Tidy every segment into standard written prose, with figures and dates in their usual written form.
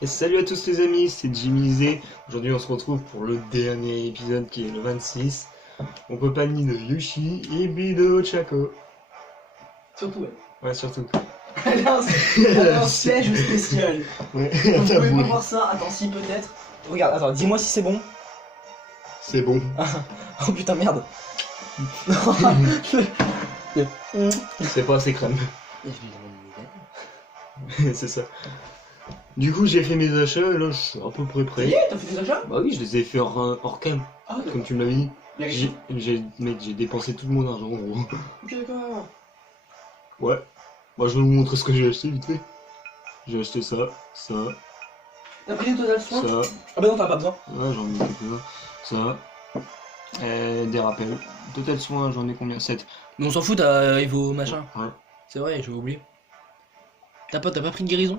Et salut à tous les amis, c'est Jimmy Z. Aujourd'hui on se retrouve pour le dernier épisode qui est le 26. En compagnie de Yoshi et Bido Chaco. Surtout, ouais. Ouais, surtout. un siège spécial. Ouais, Vous pouvez pas voir ça, attends, si peut-être. Regarde, attends, dis-moi si c'est bon. c'est bon. Oh putain, merde. C'est pas assez crème. C'est ça. Du coup j'ai fait mes achats et là je suis à peu près prêt. T'as fait des achats? Bah oui, je les ai fait hors cam, Ah, comme tu me l'avais dit. d'accord. J'ai dépensé tout mon argent en gros. Ok, d'accord. Ouais. Bah je vais vous montrer ce que j'ai acheté vite fait. J'ai acheté ça, ça, T'as pris le total soin? ça. Ah bah non, t'as pas besoin. Ouais, j'en ai quelques-uns. Ça. Des rappels. Total soin, j'en ai combien? 7. Mais on s'en fout, t'as Evo machin. Ouais. C'est vrai, j'avais oublié. T'as pas pris de guérison?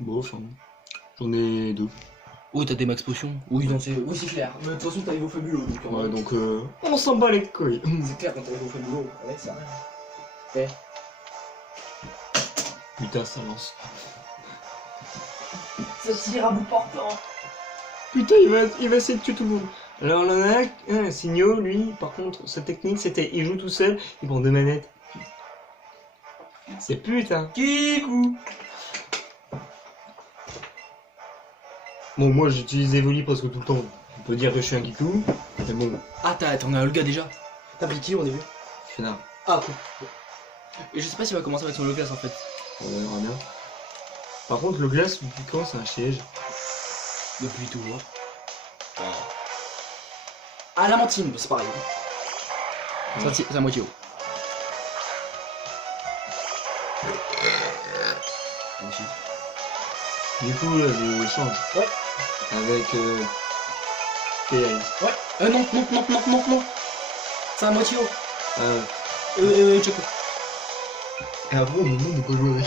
Bon, enfin. J'en ai 2. Oui, t'as des max potions. Oui, non, c'est clair. Mais de toute façon, t'as Evo fabuleux. Donc, Ouais, donc on s'en bat les couilles. c'est clair quand t'as Evo fabuleux. Ouais, c'est rien. Putain, ça lance. Ça tire à bout portant. Putain, il va essayer de tuer tout le monde. Alors, on en a un, Signo, lui, par contre, sa technique c'était il joue tout seul, il prend 2 manettes. C'est putain. Kikou. Bon, moi j'utilise Evoli presque tout le temps. On peut dire que je suis un geekou, mais bon, Ah, t'en as Olga déjà. T'as pris qui au début? chénard. Ah, cool. Et je sais pas s'il va commencer avec son Olga en fait. On verra bien. Par contre, le glace, depuis quand c'est un siège? Depuis toujours. Ah, la mentine, c'est pareil. Ouais. C'est à moitié haut. Magnifique. Du coup, là, je change. Ouais. Avec PI. Ouais. Non. C'est à moitié haut. Ah ouais. Choco. Et après, on me demande de pas jouer avec.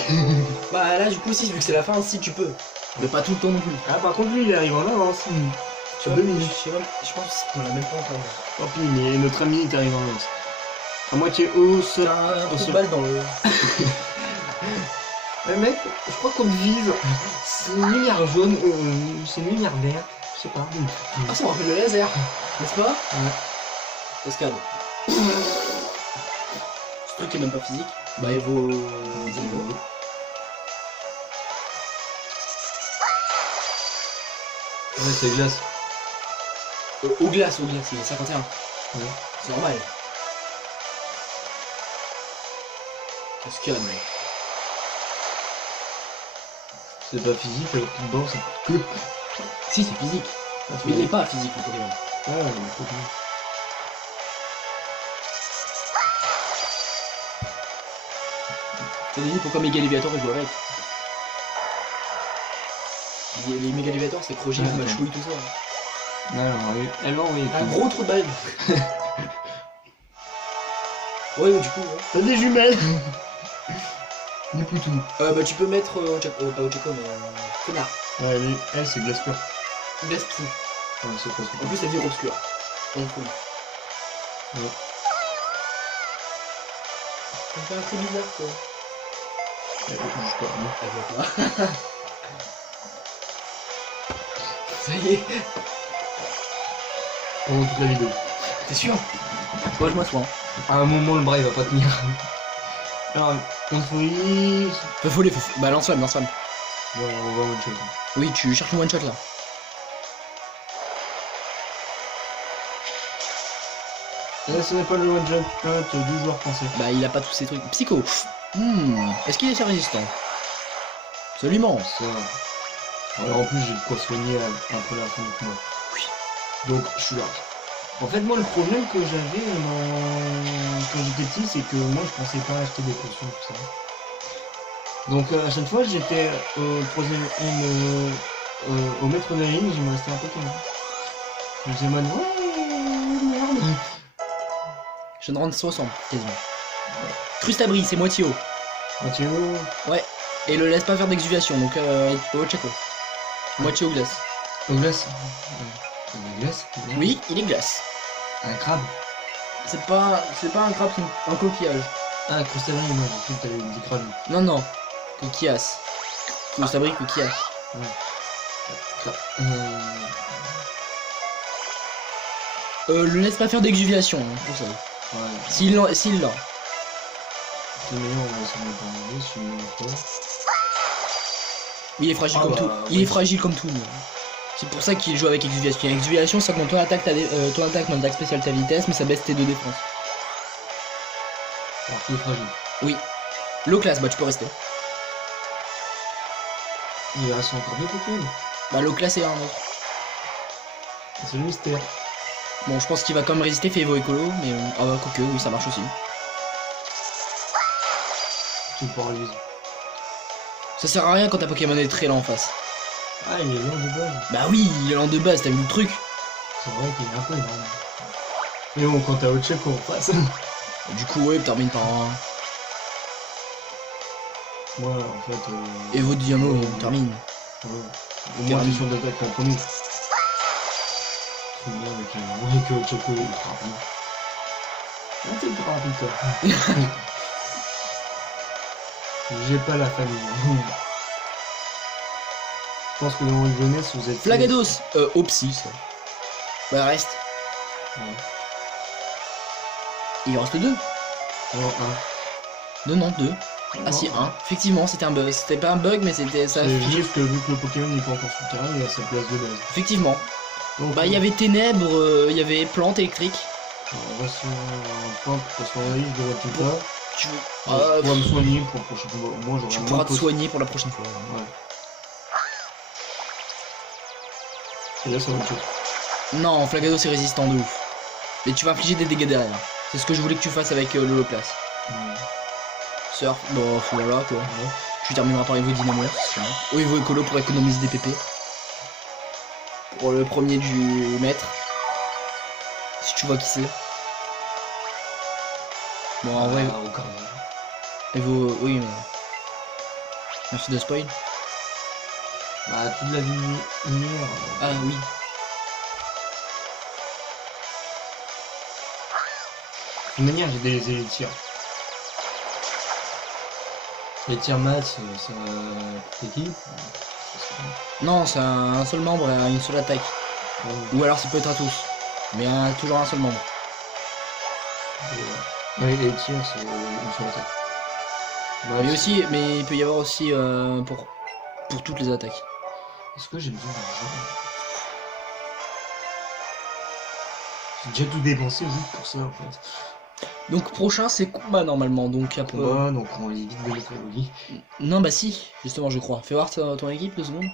Bah là, du coup, si, vu que c'est la fin, si tu peux. Mais pas tout le temps non plus. Ah, par contre, lui, il arrive en avance. Tu Sur vois, 2 minutes. je pense qu'on l'a même pas encore. Tant pis, mais notre ami est arrivé en avance. À moitié haut, C'est ça. un trou de balle dans le. Mec, je crois qu'on te vise. C'est une lumière jaune, c'est une lumière verte. Je sais pas. Ah, ça me rappelle le laser, n'est-ce pas? Ouais. Cascade. Ce truc est même pas physique. Bah, il vaut. Ouais, c'est glace. Au glace, il est 51. Ouais. C'est normal. Cascade, mec. C'est pas physique, alors qu'il bord, ça coûte que. Si, c'est physique. Mais il est pas physique, le Pokémon. Ah, mais faut bien. T'as dit pourquoi Mégalivator il joue avec. Les Mégalivators c'est Progif, Ouais, Machouille, tout ça. Non, elle va envoyer. Un gros trou de balle. Ouais, mais du coup, ouais. T'as des jumelles. Des poutous. Bah tu peux mettre pas Ochako, mais connard. Ouais, elle c'est glace pure. Glace psy. Ouais, c'est pas ça. En plus, elle vire obscure. Elle est folle. Ouais. Ça fait un très bizarre, quoi. Elle bouge pas, non. Elle voit pas. Ça y est. Pendant toute la vidéo. T'es sûr? Ouais, je m'assois. À un moment, le bras il va pas tenir. Alors, on folie. Faut voler, Bah, lance-flamme. Bon, on va one shot. Oui, tu cherches le one-shot là. Ce n'est pas le one shot, t'as 2 joueurs français. Bah, il a pas tous ces trucs. Psycho. Est-ce qu'il est résistant? Absolument. Ça. Alors, en plus, j'ai de quoi soigner après la fin du combat. Oui. Donc, je suis large. En fait, moi, le problème que j'avais quand j'étais petit, c'est que moi, je pensais pas acheter des potions, tout ça. Donc, à chaque fois, j'étais au troisième au maître de la ligne, il me restait un Pokémon. Je faisais mode, ouais, merde. Je ne rentre 60, quasiment. Crustabri, c'est moitié haut. Mathieu, Ouais. Et le laisse pas faire d'exuvation, donc Ochako. Moitié au glace. au glace. Au glace. Oui, il est glace. Un crabe. C'est pas un crabe, c'est un coquillage. Ah, Crustabri, moi, j'ai cru que t'avais dit crabe. Non, coquillas. Crustabri, coquillage. Ouais. Le laisse pas faire d'exuviation, hein, pour ça. Ouais. S'il l'a. C'est meilleur, on va essayer de pas enlever, si on le fait. Il est fragile Ah comme bah, tout. Il oui. est fragile comme tout. Mais... c'est pour ça qu'il joue avec exuviation. Exuviation, ça augmente ton attaque, ton attaque spéciale, ta vitesse, mais ça baisse tes 2 défenses. Alors qu'il est fragile. Oui. Low class, bah tu peux rester. Il reste encore deux Pokémon. Bah low class et un autre. C'est le mystère. Bon, je pense qu'il va quand même résister, fait Evo Écolo, mais ah bah quoique, oui, ça marche aussi. Tu le paralyses. Ça sert à rien quand ta Pokémon est très lent en face. Ah, il est lent de base. Bah oui, il est lent de base, t'as vu le truc. C'est vrai qu'il est un peu énorme. Mais bon, quand t'as autre chose en face. Du coup, ouais, termine par un Moi, en fait. Evo Diamo, on termine. Ouais. Au moins, t'es sûr d'attaquer en premier. C'est bien avec autre chose, il est rapide. Ah, t'es plus rapide, toi. J'ai pas la famille. Je pense que dans votre jeunesse, vous êtes. Flagados, Opsi, ça. Bah reste. Ouais. Il en reste 2. Non, Non, 2. Ah si, Non. 1. Effectivement, c'était un bug. C'était pas un bug, mais c'était ça. C'est juste que vu que le Pokémon n'est pas encore sur le terrain, il a sa place de base. Effectivement. Donc, Bah il y avait ténèbres, il y avait plantes électriques. on va sur un point parce qu'en avis, je devrais tout ça. Tu, On va me soigner pour le prochain fois. Moi, j'aurai tu un pourras te post- soigner pour la prochaine fois. Ouais. Et là, c'est autre chose. Non, Flagados est résistant de ouf. Et tu vas infliger des dégâts derrière. C'est ce que je voulais que tu fasses avec le low class. Surf, bon, voilà quoi. Ouais. Tu termineras par Evo Dynamo, c'est bon. Ou Evo Écolo pour économiser des PP. Pour le premier du maître. Si tu vois qui c'est. Bon, en vrai, Au carré. Evo, oui, mais. Merci de spoil. Bah, toute la lumière. Ah oui. De toute manière, j'ai délaissé les tirs. Les tirs maths, c'est toute l'équipe. Non, c'est un seul membre et une seule attaque. Ou alors ça peut être à tous. Mais toujours un seul membre. Ouais, les tirs, c'est une seule attaque. Ouais, Mais aussi, mais il peut y avoir aussi pour toutes les attaques. Est-ce que j'ai besoin d'argent? J'ai déjà tout dépensé juste pour ça en fait. Donc prochain c'est combat normalement, donc après... Combat, donc on va éviter de mettre au lit. Non bah si, justement je crois. Fais voir ton équipe 2 secondes.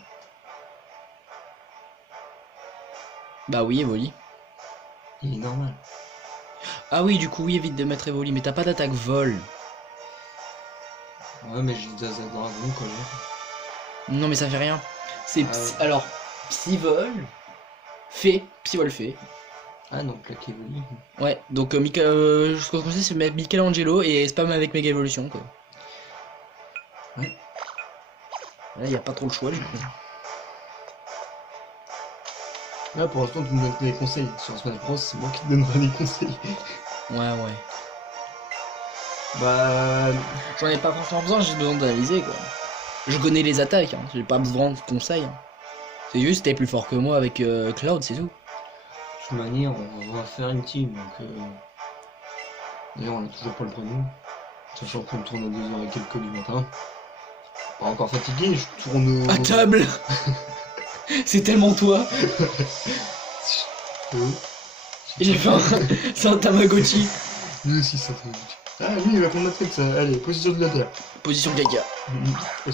Bah oui, Evoli. Il est normal. Ah oui, du coup oui, évite de mettre Evoli, mais t'as pas d'attaque vol. Ouais, mais j'ai des Azadragon quand même. Non mais ça fait rien. C'est alors, Psyvol fait, Psyvol fait. Ah non, plaque Evoli. Ouais, donc ce qu'on conseille c'est mettre Michelangelo et spam avec Mega Evolution quoi. Ouais. Là y a pas trop le choix du coup. Là pour l'instant tu me donnes des conseils. Sur Smash Bros, c'est moi qui te donnerai des conseils. Ouais. Bah. J'en ai pas forcément besoin, j'ai besoin d'analyser quoi. Je connais les attaques, hein. J'ai pas besoin de conseils. Hein. C'est juste t'es plus fort que moi avec Cloud, c'est tout. De toute manière, on va faire une team, donc d'ailleurs on a toujours pas le prénom. Sachant qu'on tourne à 2h et quelques du matin. Pas encore fatigué, je tourne au... À table. C'est tellement toi. J'ai fait c'est un Tamagotchi. Lui aussi ça fait. Ah lui il va prendre notre ça. Allez, position de la terre. Position caca.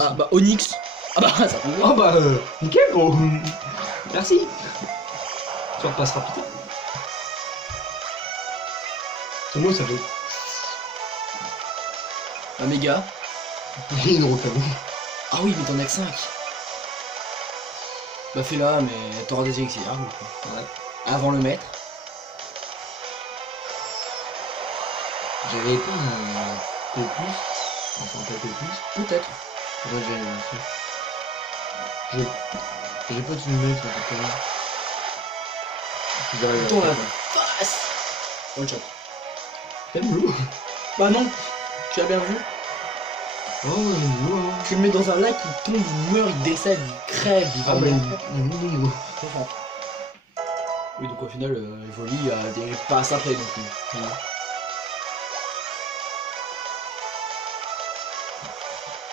Ah Ah bah Onyx. Ah bah ça fait oh bah nickel gros. Merci. Tu repasseras plus tard. C'est moi ça fait. un méga. Il y a une rocaille. Ah oui mais t'en as que 5. Bah fais-la mais t'auras des élixirs. Hein, Ouais. avant le maître. J'avais pas un P+, enfin pas P+. Peut-être. Ouais, j'ai pas de mettre en tout cas. Tourne la face. One shot. T'aimes l'eau? Bah non. Tu as bien vu. Oh, il est lourd, hein. Tu le mets dans un lac, il tombe, il meurt, il décède, il crève, il va Ah, mais mourir. il est lourd. Oui, donc au final, Evoli a des passes après non plus.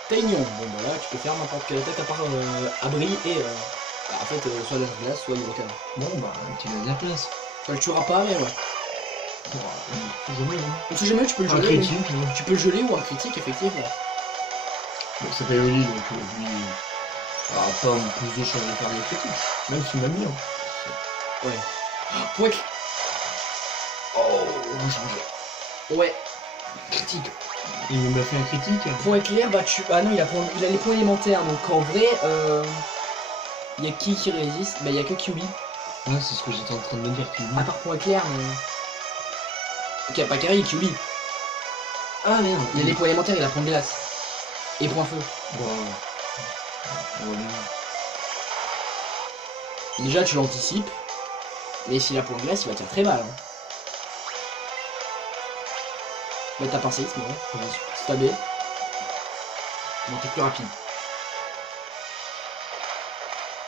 Taignon, bon bah là tu peux faire n'importe quelle attaque à part abri et bah, en fait soit la glace soit hydrocane. Bon, bah, tu l'as bien place. Ça le tuera pas mais ouais. Jamais, hein. On sait jamais, tu peux le Un geler. critique, ouais. Tu peux le geler ou un critique effectivement. Bon, c'est pas Oli, donc lui, il aura pas plus de chances de faire des critiques. Même s'il m'a mis, hein. Ouais. Point cl- Oh, changé. Ouais. Critique. Il m'a fait un critique. Point clair, bah tu. Ah non, il a les points élémentaires, donc en vrai il y a qui résiste? Bah il y a que Kyubi. Ouais, c'est ce que j'étais en train de me dire. À part point clair mais. Ok, pas carré, Kyubi. Ah merde. Il y a les points élémentaires, il a point glace. Et point feu. Wow. Ouais. Déjà tu l'anticipes. Mais s'il a point glace, il va te faire très mal. Hein. Bah t'as pas un séisme, ouais. Stabé. Bon, t'es plus rapide.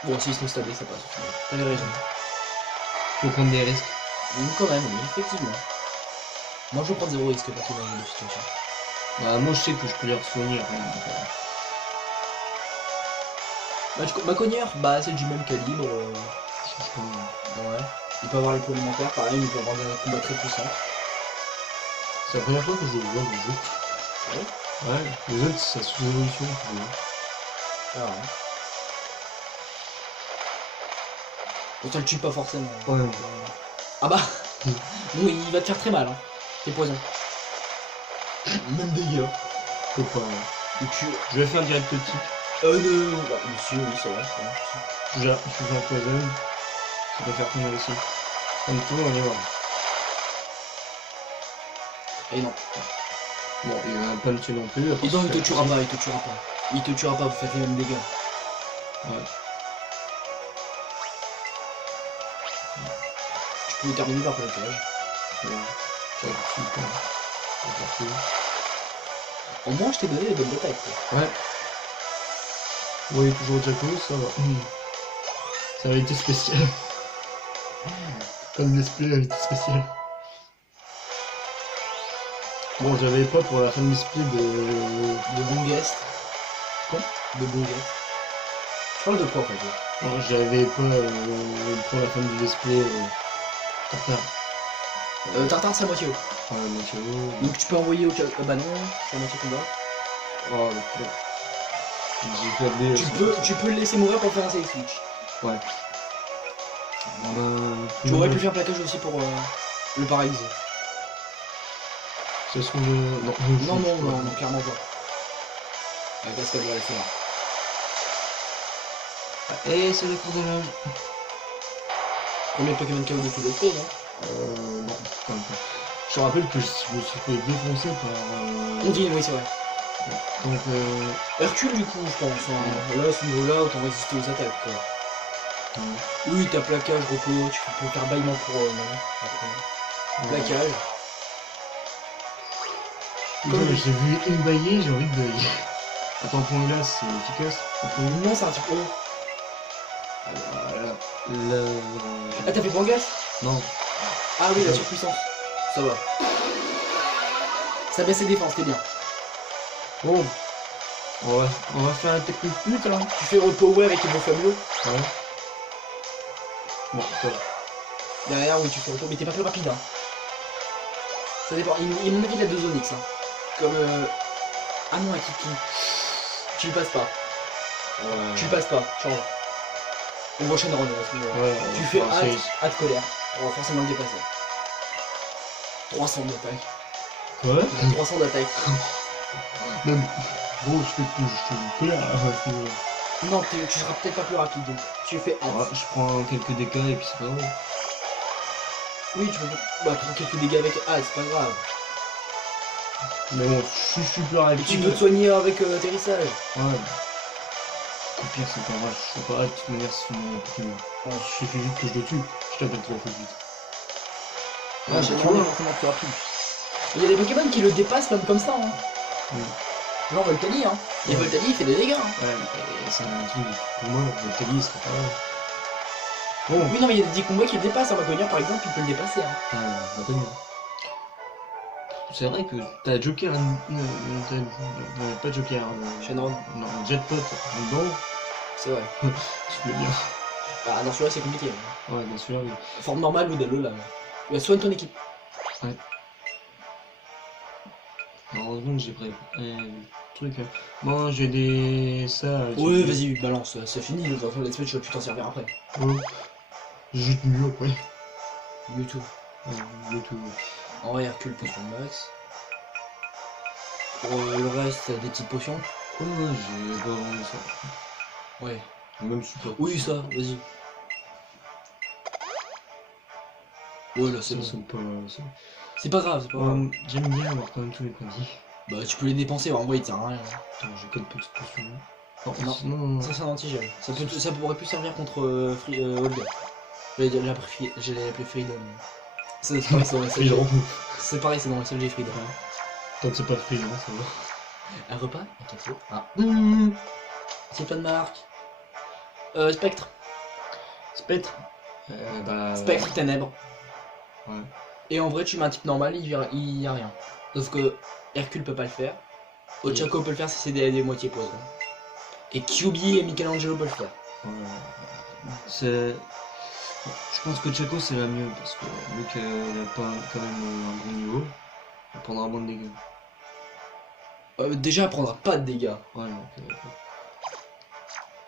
Bon, séisme stabé, ça passe au final. T'avais raison. Faut prendre des risques. Donc quand même, oui, effectivement. Moi je vais prendre 0 risque parce que dans la situation. Bah, moi je sais que je peux les soigner. Ma cogneur, bah c'est du même calibre. Ouais. Il peut avoir les points élémentaires, pareil, il peut avoir un combat très puissant. C'est la première fois que je le vois dans le jeu. Ouais. Ouais, les autres, c'est sa sous-évolution. Ah ouais. Bon, ça le tue pas forcément. Ouais. Ah bah non, il va te faire très mal, hein. T'es poison. Même dégâts. Faut pas. Et tu... Je vais faire direct petit. non. Bah, monsieur, oui, c'est vrai. Je vous empoisonne. Ça peut faire combien aussi. Comme tout, on est voir. Et non. Bon, il va pas me tuer non plus. Et non, il te tuera pas, il te tuera pas. Il te tuera pas, vous faites les mêmes dégâts. Ouais. Tu peux le terminer par plaquage. Au moins, je t'ai donné les bonnes batailles. Ouais. Oui, toujours Jaco, ça va. Ça a été spécial. Comme l'esprit a été spécial. Bon, j'avais pas pour la fin de l'esprit De bon guest. Quoi? De bon guest. Tu parles de quoi en fait? Non, j'avais pas pour la fin du display Tartare. Tartare, c'est à moitié haut. Ouais, Mathieu. Donc tu peux envoyer au bah non, c'est à moitié combat. Oh, le pire. J'ai fait des. Tu peux le laisser mourir pour faire un save switch. Ouais. Tu aurais pu faire plaquage aussi pour le paralyser. Ça se trouve. Non, Non, clairement pas. La cascade va la faire. Et c'est le cours de l'âge. Combien de Pokémon KO de tout le fait, non? Non, quand même pas. Je te rappelle que je me suis fait défoncer par. On dit, oui, c'est vrai. Donc, Hercule, du coup, je pense. Hein. Là, à ce niveau-là, autant résister aux attaques, quoi. Oui, t'as plaquage, repos, tu peux faire bâillement pour non. Après. Plaquage. Comme j'ai vu une bailler, j'ai envie de bailler. Attends, point glace, c'est efficace. Non, c'est un type O. Voilà. Ah, t'as fait point glace? Non. Ah oui, la surpuissance. Ça va. Ça baisse les défenses, t'es bien. Bon. On va faire la technique pute là. Tu fais repower avec les beaux fabuleux. Ouais. Bon, ça va. Derrière, oui, tu fais repos, mais t'es pas plus rapide. Hein. Ça dépend. Il mon avis, il a 2 Onyx. Hein. Comme. Ah non, à Kiki. Tu le passes pas. Ouais. Tu le passes pas, change. On va enchaîner à ce niveau-là. Ouais, Tu fais hâte colère. On va forcément le dépasser. 300 d'attaque. Quoi? 300 d'attaque. Même. Bon, je fais colère là. Non, tu seras peut-être pas plus rapide. Donc. Tu fais hâte. Ouais, je prends quelques dégâts et puis c'est pas grave. Oui, tu peux prendre quelques dégâts avec hâte, c'est pas grave. Mais bon, je suis plus rapide. Et tu peux te soigner avec atterrissage. Ouais. Au pire, c'est pas grave, je sais pas, de toute manière, c'est mon Pokémon. Ouais. Il suffit vite que je le tue, je t'appelle 3 fois vite. Ouais, j'ai forcément plus rapide. Il y a des Pokémon qui le dépassent même comme ça. Hein. Genre Voltali, hein. Et Ouais. Voltali, il fait des dégâts. Hein. Ouais, mais c'est un truc, pour moi, le Teddy serait pas mal. Bon, Oui, non, mais il y a des combats qui le dépassent. Un Macognard, par exemple, il peut le dépasser. Hein. on va pas dire. C'est vrai que t'as Joker, pas Joker, Shenron. non, Jetpot dedans, C'est vrai. tu peux bien. Ah, dans celui-là, c'est compliqué. Hein. Ouais, bien sûr, oui. Forme normale ou Alola. Tu vas soigner ton équipe. Heureusement que j'ai pris truc. Moi j'ai des. Ça. Ouais, vas-y, balance. C'est fini. De toute façon, let's play, tu vas plus t'en servir après. Ouais. J'ai juste mieux après. YouTube. Le tout. En vrai, Hercule potion max. Pour le reste, des petites potions. Ouais, j'ai pas vraiment ça. Ouais. Même super. Oui, ça, vas-y. Ouais, là, c'est Ça, bon. sont pas. ça- C'est pas grave, c'est pas grave. J'aime bien avoir quand même tous les produits. Bah, tu peux les dépenser, en vrai, il te sert à rien. Attends, j'ai 4 petites potions. Non. Sinon. Ça, c'est un antigel. Ça pourrait plus servir contre Olga. J'allais l'appeler Freedom. C'est pareil, c'est dans la Freedom. C'est pareil, c'est dans le seul des Freedom. Tant que c'est pas Freedom, ça va. Un repas? Un café? Ah. C'est plein de marques. Spectre. Spectre. Bah. Spectre ténèbres. Ouais. Et en vrai, tu mets un type normal, il y a rien. Sauf que Hercule peut pas le faire. Ochako peut le faire si c'est des moitiés poison. Et Kyuubi et Michelangelo peuvent le faire. Ouais. C'est. Je pense que Chaco c'est la mieux parce que vu qu'elle a pas quand même un bon niveau, elle prendra moins de dégâts. Déjà, elle prendra pas de dégâts. Ouais, donc.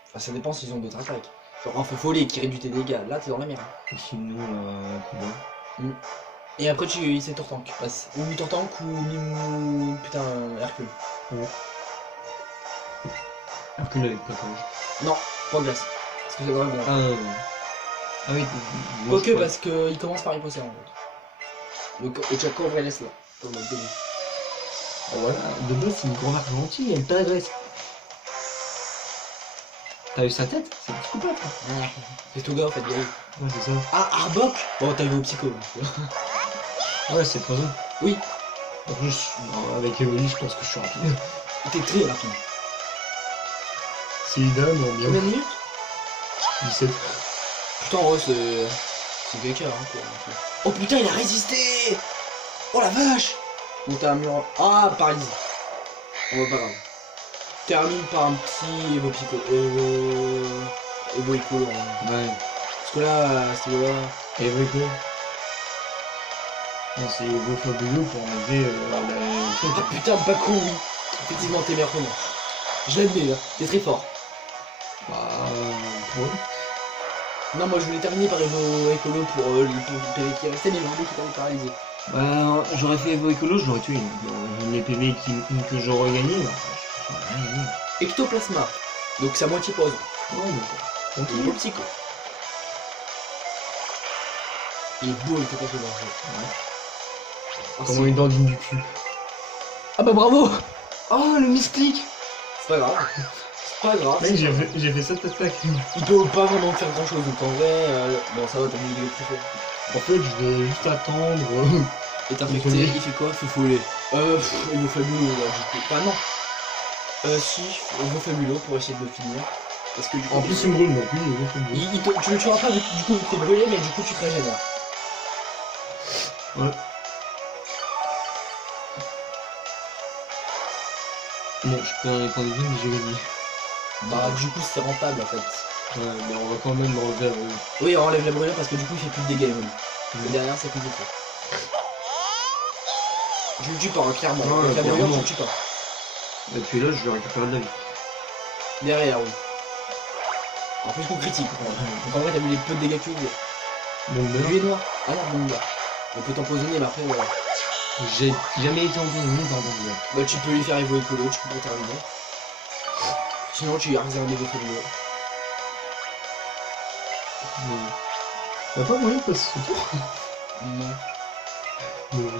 Enfin, ça dépend s'ils ont d'autres attaques. Genre un feu follet qui réduit tes dégâts, là t'es dans la merde. Sinon, combat. Et après c'est Tortank. Ou Tortank ou putain Hercule. Hercule avec plaquage. Non, pas de glace. Parce que c'est vraiment bon. Ah oui. Quoique parce qu'il commence par riposter en fait. Le Ochako on va laisser là. Comme le début. Voilà. De base, c'est une grand-mère gentille, elle t'agresse. T'as eu sa tête? C'est un psychopathe. Ah, c'est Toga en fait, gars. Ouais, c'est ça. Ah, Arbok. Bon, t'as eu au psycho. Ouais, c'est poison. Oui. En plus, avec Evoli, je pense que je suis rapide. T'es très rapide. C'est Ida, non, bien. Combien de minutes? 17. Putain, en vrai, c'est VK, hein, quoi. Oh putain, il a résisté. Oh la vache. Bon, t'as un mur. Ah, paralysie. On va pas grave. Termine par un petit Evo Pico. Evo Eco. Ouais. Parce que là, c'est là. Evoli quoi? Non, c'est Evo Fabuleux pour enlever la. Ah putain, Baku, oui. Effectivement, t'es meilleur que moi. Je l'admets, là. T'es très fort. Bah. Ouais. Non, moi je voulais terminer par Evo Écolo pour le PV qui restait, mais il m'a dit qu'il avait paralysé. Bah, j'aurais fait Evo Écolo, je l'aurais tué. Les PV que j'aurais gagné, bah, j'aurais rien gagné. Ectoplasma. Donc c'est à moitié pause. Ouais, donc. Et Evo Psycho. Il est beau, Ectoplasma. Oh, Comment une dandine du cul. ah bah bravo. Oh, le mystique! C'est pas grave. C'est pas grave. Mec, j'ai fait cette attaque. Il peut pas vraiment faire grand chose, donc en vrai, bon ça va, t'as mis les plus fort. En fait, je vais juste attendre. Et t'as infecté, il fait quoi? Feu follet. Il vaut fabuleux là, du coup. Enfin non. Si, il vaut fabuleux pour essayer de le finir. Parce que du coup. En plus, il me brûle, donc oui, il est fabuleux. Tu le tueras pas, du coup, il t'est brûlé, mais du coup, tu te régénères. Ouais. Bon, je peux en répondre une, mais j'ai gagné. Bah, du coup, c'est rentable en fait. Ouais, mais on va quand même enlever. Oui, on enlève la brûlure parce que du coup, il fait plus de dégâts, oui. Mais derrière, c'est compliqué. Je le tue pas, hein, clairement. Non, Avec la brûlure, vraiment. je le tue pas. Et puis là, je vais récupérer de la vie. Derrière, oui. En plus, coup critique. Donc en vrai, t'as vu les peu de dégâts que tu veux. Bon, Lui est noir. Ah non, bon, là. On peut t'empoisonner, mais après, voilà. j'ai jamais été empoisonné par Bambouilla. Bah, tu peux lui faire Evo Écolo, tu peux pas terminer. Sinon, tu as réservé des fabuleux. Y'a pas moyen de passer ce tour? Non.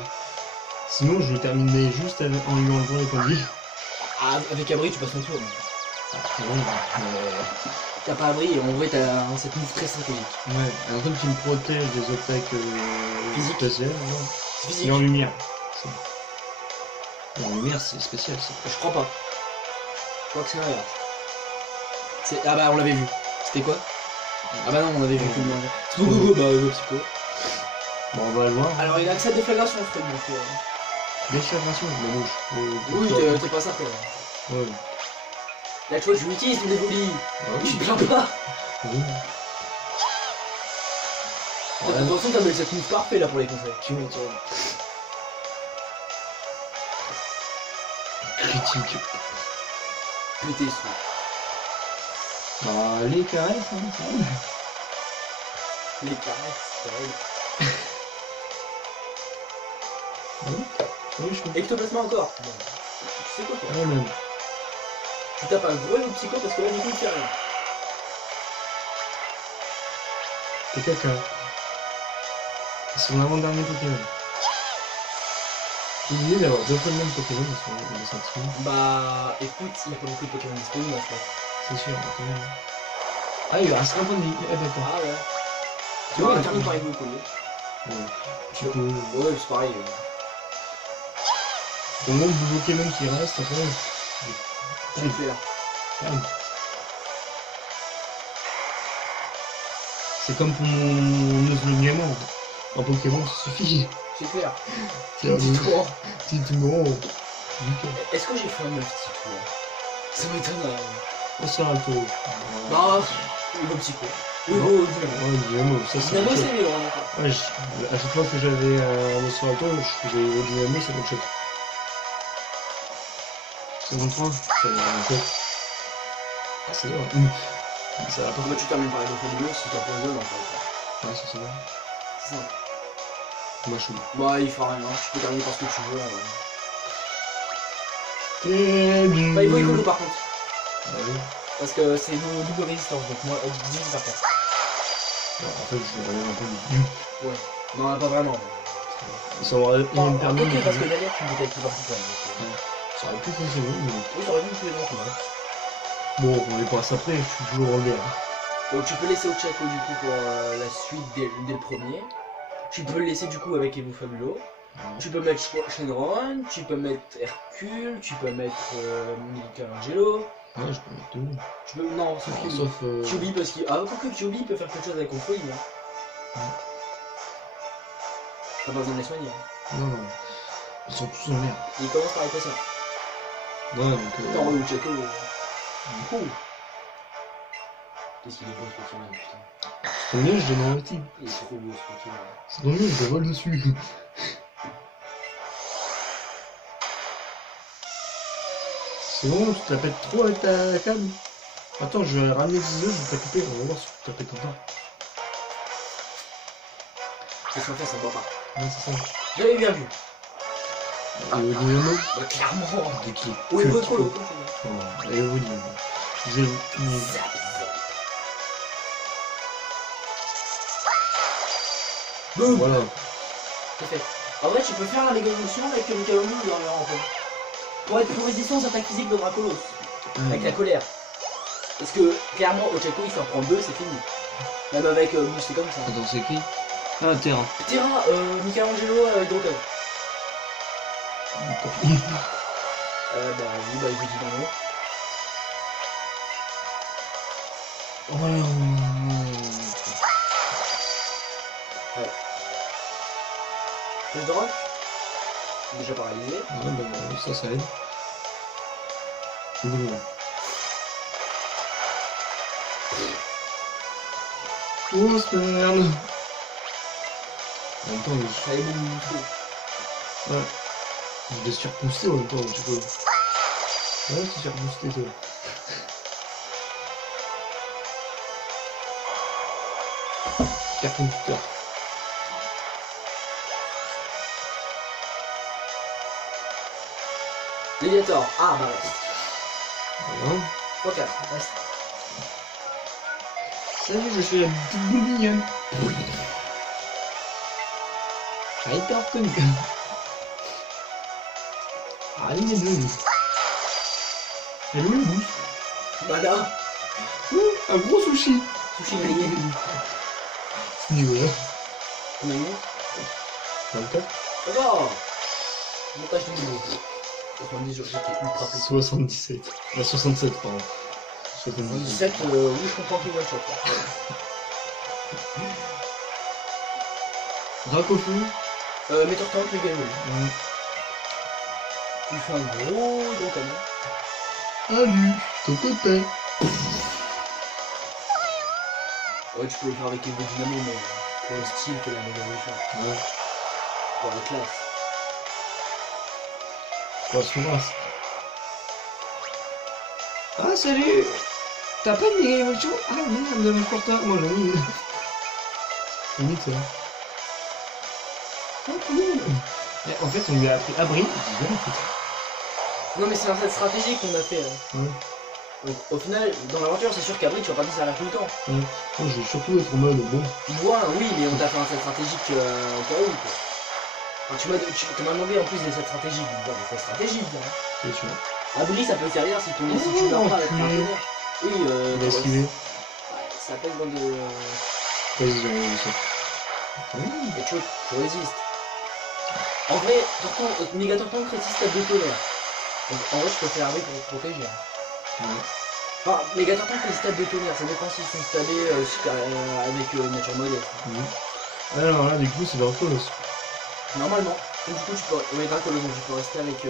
Sinon, je vais terminer juste en lui enlevant les points de vie. Ah, avec Abri, tu passes ton tour. C'est bon, T'as pas Abri, et en vrai, t'as cette move très stratégique. ouais, un truc qui me protège des attaques Physiques. spéciales. Physique. Et en lumière. En lumière, c'est spécial ça. Je crois pas. crois que c'est l'inverse. Ah bah on l'avait vu. C'était quoi? Ah bah non, on avait vu que le manga. Go, bah psycho. Bon, on va le voir. Alors il a accès à déflagration ce truc donc. Déflagration, la bouche. Oui, t'es pas simple. Ouais. Là tu vois, je l'utilise ton dévoli. Tu te plains pas. Oui. Attention, t'as mis cette move parfait là pour les conseils. Tu m'étonnes. Critique. Pété sous. Bah, les caresses, hein. Les caresses, c'est vrai. Oui, je comprends. Ectoplasma encore. Bon. Tu sais quoi toi? Ah, même. Tu tapes un gros au psycho parce que là du coup il fait rien. Et caca. C'est mon avant-dernier Pokémon. J'ai oublié d'avoir 2 fois le même Pokémon sur le sentiment. Bah écoute, il y a pas beaucoup de Pokémon disponibles en fait. C'est sûr, quand même. Ah, il reste un point de vie. Eh, d'accord. Ah ouais. Tu Ouais, vois, termine par Evo Colo. Ouais. Tu peux. Ouais, c'est pareil. Pour le nombre de Pokémon qui restent, après. Je vais le faire. Calme. C'est comme pour mon Oslomiamon. Un Pokémon, ça suffit. Je vais le faire. C'est un Dis-toi. petit gros. Est-ce que j'ai fait un 9 psycho? Ça m'étonnerait. On sert un peu. Bah, Evo psycho. Evo Ouais, Dynamo. Dynamo, ça c'est. Dynamo c'est mieux hein. Ouais, à chaque fois que j'avais un Oslorato, je faisais au Dynamo, c'est mon chef. C'est mon point, ça va mon chef. Ah, c'est vrai. Ça va pas. Moi tu termines par Evo Fabulous si t'as pas besoin en fait. Ouais, c'est ça. C'est ça. Moi, je suis. Bah il fera rien, tu peux terminer par ce que tu veux. Bah, Bah Evo Colo par contre. Ah oui. Parce que c'est nos double résistance, donc moi divise par 4. Alors, en fait, je vais regarder un peu. Ouais. Non, pas vraiment. Ça aurait me permis Ok, parce que de. derrière tu me bouteille plus partie quand même. Ça aurait pu fonctionner, mais. Oui, ça aurait dû me tuer dans Bon, on les passe après, je suis toujours en guerre. Donc tu peux laisser Ochako du coup pour la suite dès le premier. Tu peux le laisser du coup avec Evo Fabulo. Tu peux mettre Shenron, tu peux mettre Hercule, tu peux mettre Michelangelo. Ouais, je peux mettre tout le monde. Tu peux. Non, sauf Kyubi. Sauf. Kyubi parce qu'il. Ah, pourquoi Kyubi peut faire quelque chose avec Confoï hein. T'as pas besoin de les soigner. Non, non. Ils sont tous en merde. Il commence par les poissons. Ouais, donc. T'en re Ochako. Cool. Qu'est-ce qu'il est beau ce Pokémon, putain. C'est mieux, je donne un team. Il est trop beau ce Pokémon. C'est mieux, je vole dessus. C'est bon, tu te la pètes trop avec ta câble. Attends, je vais ramener 10 œufs, je vais t'occuper, on va voir si tu te la pètes ou pas. C'est son fait, ça ne voit pas. Ouais, c'est ça. J'avais bien vu. Le Dynamo. Bah, clairement. De qui? Oui, votre colo. Non, et vous, Dynamo. Zéro. Boum. Voilà. C'est fait. En vrai, tu peux faire la méga évolution avec le Calomou derrière en fait. Pour être plus résistant aux attaques physiques de Dracolos. Avec la colère. Parce que clairement, Ochako il s'en prend 2, c'est fini. Même avec c'est comme ça. Attends, c'est qui? Ah, Terra. Terra, Michelangelo, Hydrocode. Bah oui, bah il vous dit dans Ouais, Flèche de rock. Déjà paralysé. ouais, bah, ça aide. Bon. Oh, c'est merde. En même temps, Ça est bon. ouais. Je l'ai surboosté en même temps, tu peux. Ouais, c'est surboosté, toi. Carton tuteur. Léviator. Ah bah reste. Voilà. 3-4, reste. Salut, je suis la petite boule mignonne. Hyper punk. Allez, les deux. Elle est où le bout? Bah là, Un gros sushi. sushi grillé. C'est niveau là. Combien de minutes 24. Ça va. Montage vidéo. 70, je sais qu'il est ultra précis. 77. 67, pardon. 77, oui, je comprends qu'il one shot. Dracofu. Metteur tank, méga évolue. Il fait un gros canon. Salut, ton copain. Ouais, tu peux le faire avec Evo Dynamo, mais pour le style que la méga évolution. Ouais. Pour la classe. Quoi, Souras. Ah, salut. T'as pas une méga évolution? Ah, merde, de pour toi. Moi, j'en ai. C'est vite, ça. Oh, cool. Mais en fait, on lui a appris Abri. Non, mais c'est cette stratégie qu'on a fait. Ouais. Donc, au final, dans l'aventure, c'est sûr qu'Abri, tu vas pas dire ça à tout le temps. Ouais. Moi, je vais surtout être en mode bon. Moi, oui, mais on t'a fait un set stratégique au cas où, quoi. Enfin, tu m'as demandé en plus des sets stratégiques. Bon, des sets stratégiques, hein. C'est sûr. Abri, ça peut servir si tu Oh, n'as pas avec un enculé. tonnerre. Oui, Il va esquiver. ouais, ça pèse dans de. Vas-y, j'arrive ça. Et tu résistes. En vrai, méga tortank résiste à 2 tonnerres. Donc, en vrai, je préfère Abri pour te protéger. Ouais. Enfin, méga tortank résiste à 2 tonnerres. Ça dépend s'ils sont installés avec nature modeste. Alors là, du coup, c'est Dracolos. Normalement. Donc, du coup, tu peux. Ouais, Dracolos, donc tu peux rester avec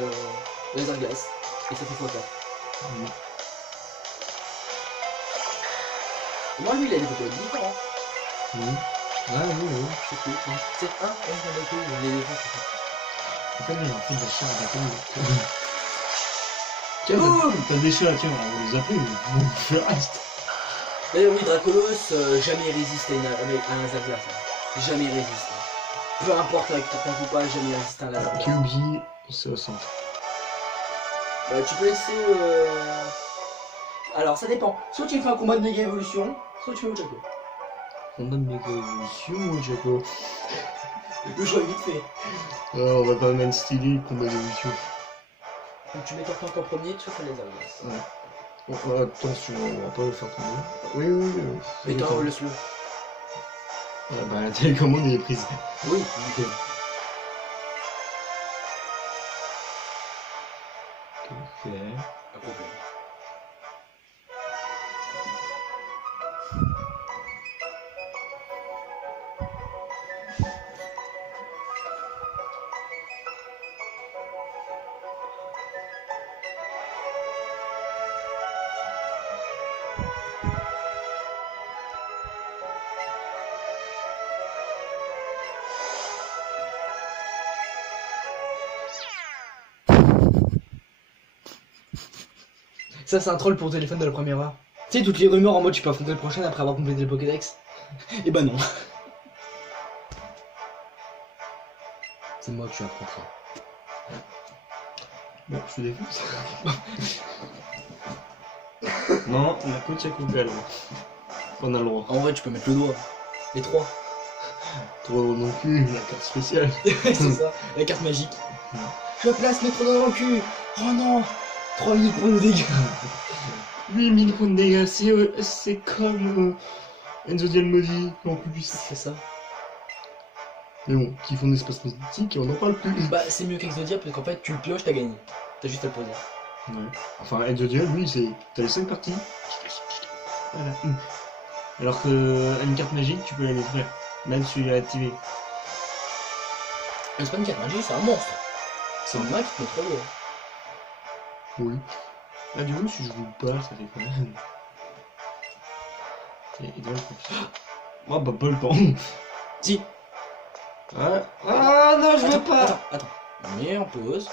laser glace. Et ça fait x4. Moi, lui, il a des côtés différents. Ah oui. C'est cool. C'est un bateau, les éléphants, c'est ça. En fait, j'ai fait des chats à Tiens, t'as des chats, tiens, on les a pris, mais je reste. D'ailleurs, oui, Dracolos, jamais résiste à un laser glace. Jamais résiste. Peu importe avec tortank ou pas, jamais résiste à un laser glace. QB, c'est au centre. Tu peux laisser. Alors, ça dépend. Soit tu fais un combat de méga évolution, soit tu fais au Chaco. Combat de méga évolution ou Jaco? Le choix est vite fait. On va pas même stylé combat d'évolution. Donc tu mets tortank en premier, tu fais les glace. Ouais. Bon, attention, on va pas le faire tomber. Oui. Mais toi, laisse-le. Ouais, bah la télécommande est prise. Oui. Ok. Pas de problème. Ça, c'est un troll pour téléphone de la première heure. Tu sais, toutes les rumeurs en mode tu peux affronter le prochain après avoir complété le Pokédex. Et bah non. C'est moi que tu affronteras. Bon, je te défonce. Non, la coach a coupé alors. On a le droit. En vrai, tu peux mettre le doigt. Les 3. Toi non plus, la carte spéciale. C'est ça, la carte magique. Je place mes 3 doigts dans le cul. Oh non, 3000 points de dégâts. 8000 points de dégâts, c'est comme Enzo Dialmodi en plus. C'est ça. Mais bon, qui font des espaces mythiques et on n'en parle plus. Bah, c'est mieux qu'Exodia parce qu'en fait, tu le pioches, t'as gagné. T'as juste à le poser. Ouais. Enfin, Enzo Dial, lui, c'est. T'as les 5 parties. Voilà. Alors que une carte magique, tu peux la détruire. Même si tu l'as activée. C'est pas une carte magique, c'est un monstre. C'est un mec qui peut trop lourd. Oui. Ah, du coup, si je joue pas, ça fait quoi? Et donc, oh, bah, pas le temps. Si. Ah non, je veux pas. Attends. Mais on pose.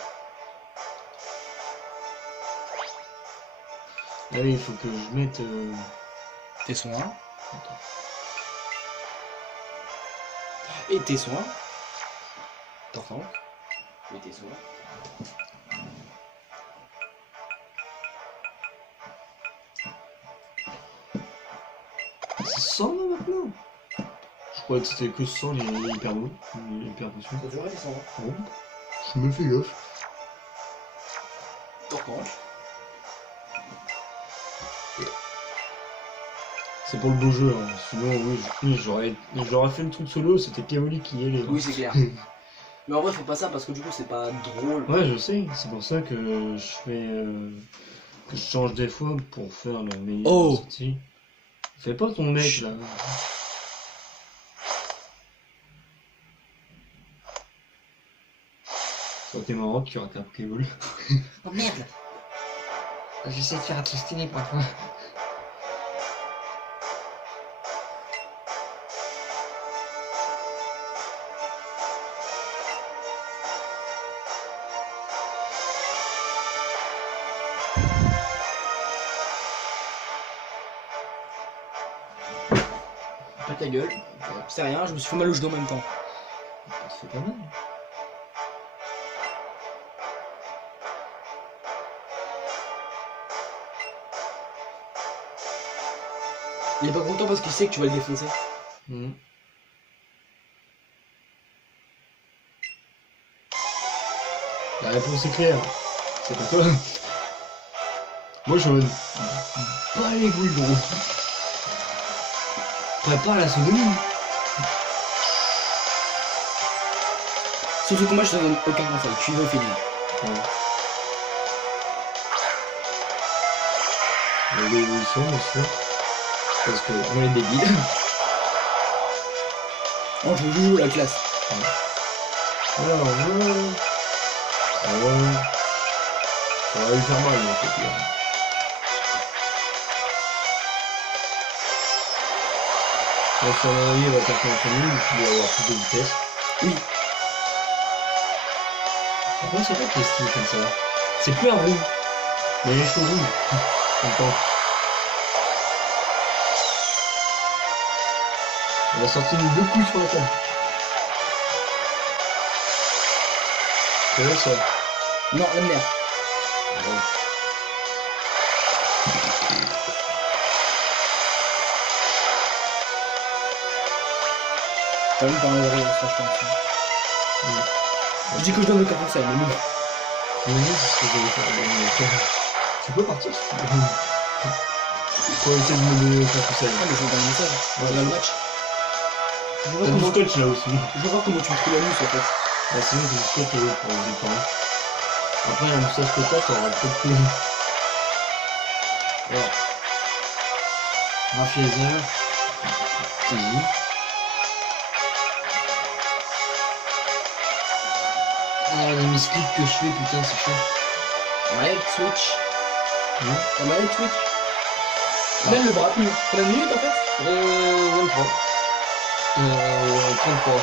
Allez, il faut que je mette. Tes soins. Et tes soins. Tortank. Et tes soins. C'est 100 là maintenant? Je croyais que c'était que 100 les hyper mots, les hyper potions. Ça a toujours été 100. Bon, je me fais gaffe. Tortank. C'est pour le beau jeu, hein. Sinon oui, j'aurais fait le truc solo, c'était Piavoli qui y allait. Oui, c'est clair. Mais en vrai, faut pas ça parce que du coup, c'est pas drôle. Ouais, je sais, c'est pour ça que je fais. Que je change des fois pour faire le meilleur Oh. sortie. Fais pas ton mec Chut. là. Ça aurait été marrant qu'il y aurait un Pokéball. Oh merde. J'essaie de faire un truc stylé parfois. Pas ta gueule. C'est rien, je me suis fait mal au genou en même temps. Ça fait pas mal. Il est pas content parce qu'il sait que tu vas le défoncer. Mhm. La réponse est claire. C'est pas toi. Moi je pas les couilles gros. Prépare la seconde. Surtout que moi, je te donne aucun conseil. Tu y vas au feeling. Ouais. L'évolution bien sûr. Parce que on est débiles. Oh, je veux juste jouer la classe. Alors ça va lui faire mal en fait. Là. Là, son envoyé va taper en famille, il va avoir plus de vitesse. Oui. Pourquoi c'est pas que style comme ça? C'est plus un roux. Mais les cheveux rouges. Attends. On a sorti deux coups sur la table. C'est là ça. Non, la merde. Ouais. T'as même pas un euro, franchement. Je dis que je donne aucun conseil, mais bon. Oui, c'est ce que j'allais faire. Tu peux partir si tu veux. Pour essayer de me donner aucun conseil. Ah, mais c'est dans le message. Ouais. Dans le match. Je T'as vois du comment, scotch là aussi. je vois comment tu me trouves la mousse en fait. Bah sinon t'as du scotch là pour les dépens. Après la moustache que t'as, t'auras peut-être plus. Alors. Raffiaiser. Easy. Ah les misclics que je fais, putain c'est chaud. Ouais, Switch. Ouais. La manette Switch. Ah. Même le bras plus. Combien de minutes en fait? 23. 33.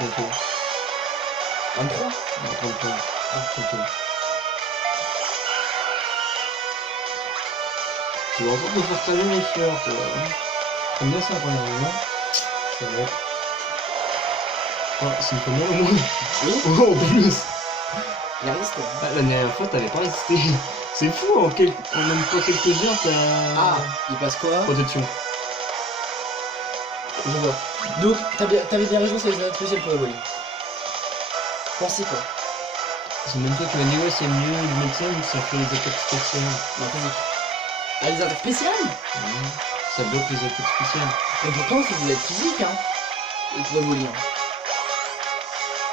Bientôt. 23. 33. Ah, bientôt. Tu vas encore te faire tailler les fleurs, toi. T'aimes bien ça, premièrement. Ça va être. Ah, c'est une commande, moi. Oui. Oh, en plus. Il a resté. Ah, la dernière fois, t'avais pas résisté. C'est fou, en même pas quelques heures, t'as. Ah, il passe quoi? Protection. Je vois. Donc, t'avais bien raison, c'est les années spéciales pour le volley. Pensez quoi? C'est même toi qui m'as dit, ouais, c'est mieux le médecin vu que ça fait les attaques spéciales. La physique. Ah, les attaques spéciales? Ouais. Ça bloque les attaques spéciales. Mais pourtant, c'est des attaques physiques, hein. Et pour le volley, hein.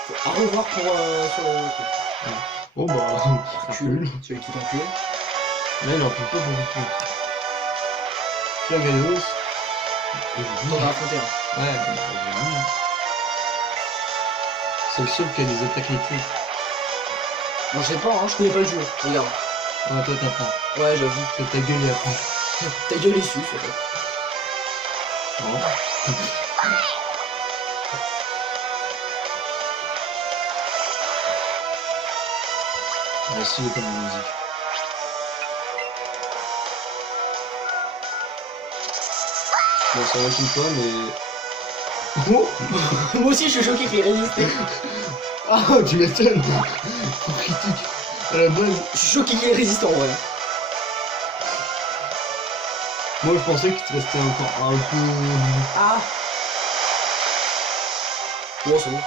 Faut à revoir pour sur le truc. Oh bah, Hercule, celui qui t'encule. là il en peut pas beaucoup. Flagados. T'en as affronté un. Ouais, c'est le seul qui a des attaques électriques. Moi, je sais pas, hein, je connais pas le jeu. Regarde. Ouais, toi t'apprends. Ouais, j'avoue. T'as ta gueule et apprends. Ta gueule est sus, en fait. Bon. On va suivre comme la musique. Bon, ça va tout pas, mais. Oh Moi aussi, je suis choqué qu'il ait résisté. ah, tu m'étonnes. Trop critique. À la base, Je suis choqué qu'il ait résisté en vrai. moi je pensais qu'il te restait encore un peu. Ah. Bon, c'est bon.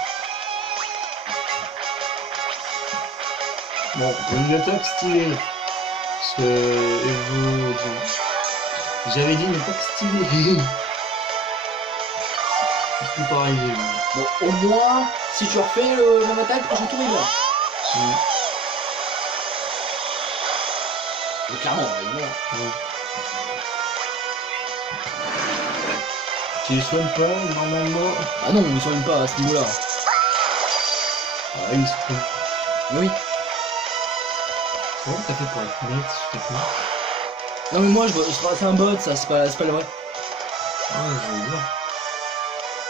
Bon, une attaque stylée. Parce que Evo. J'avais dit une attaque stylée. Plus paralysé. Lui. Bon, au moins, si tu refais le même attaque, prochain tour il meurt. Mais clairement, il meurt. Ouais. Tu les soignes pas normalement. Ah non, ils soignent pas à ce niveau-là. Ah, il se fait. Mais oui. Comment t'as fait pour être net, je t'ai fait. Non mais moi, c'est un bot, ça, c'est pas le vrai. Ah, je veux dire.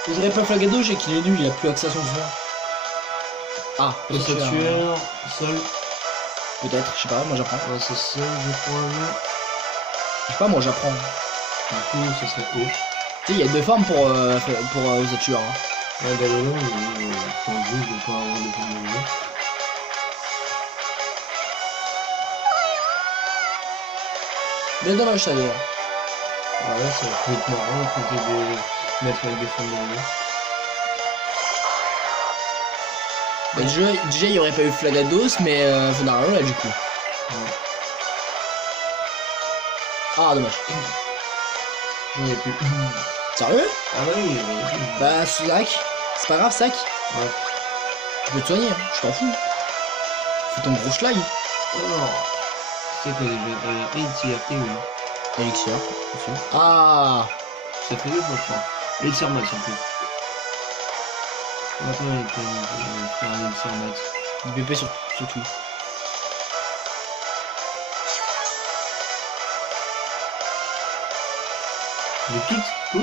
Je dirais pas Flagado, j'ai qu'il est nul, il a plus accès à son joueur. Ah, Ossature, sol. Peut-être, je sais pas, moi j'apprends. Ouais, c'est sol, je crois. Je sais pas, moi j'apprends. Du coup, ce serait haut. Tu sais, il y a deux formes pour Ossature. Hein. Ouais, bah là, ton jeu, je vais pas avoir de forme de jeu. Bien dommage ça d'ailleurs. Ouais, ça peut être marrant quand t'es des mettre avec des formes de jeu. Bah, déjà, il y aurait pas eu Flagados, mais Venaro là du coup. Ouais. Ah, dommage. J'en ai plus. Sérieux? Ah bah oui, Bah, Sac, c'est pas grave, Sac. ouais. Je peux te soigner, hein, je t'en fous. Fais ton gros schlag. Oh. C'est que j'ai étiré, oui. Elixir, bien sûr. Ah! Ça fait deux fois, je crois. Élixir max en plus. Maintenant, il peut faire un élixir max. Du BP surtout. Le kit, cool.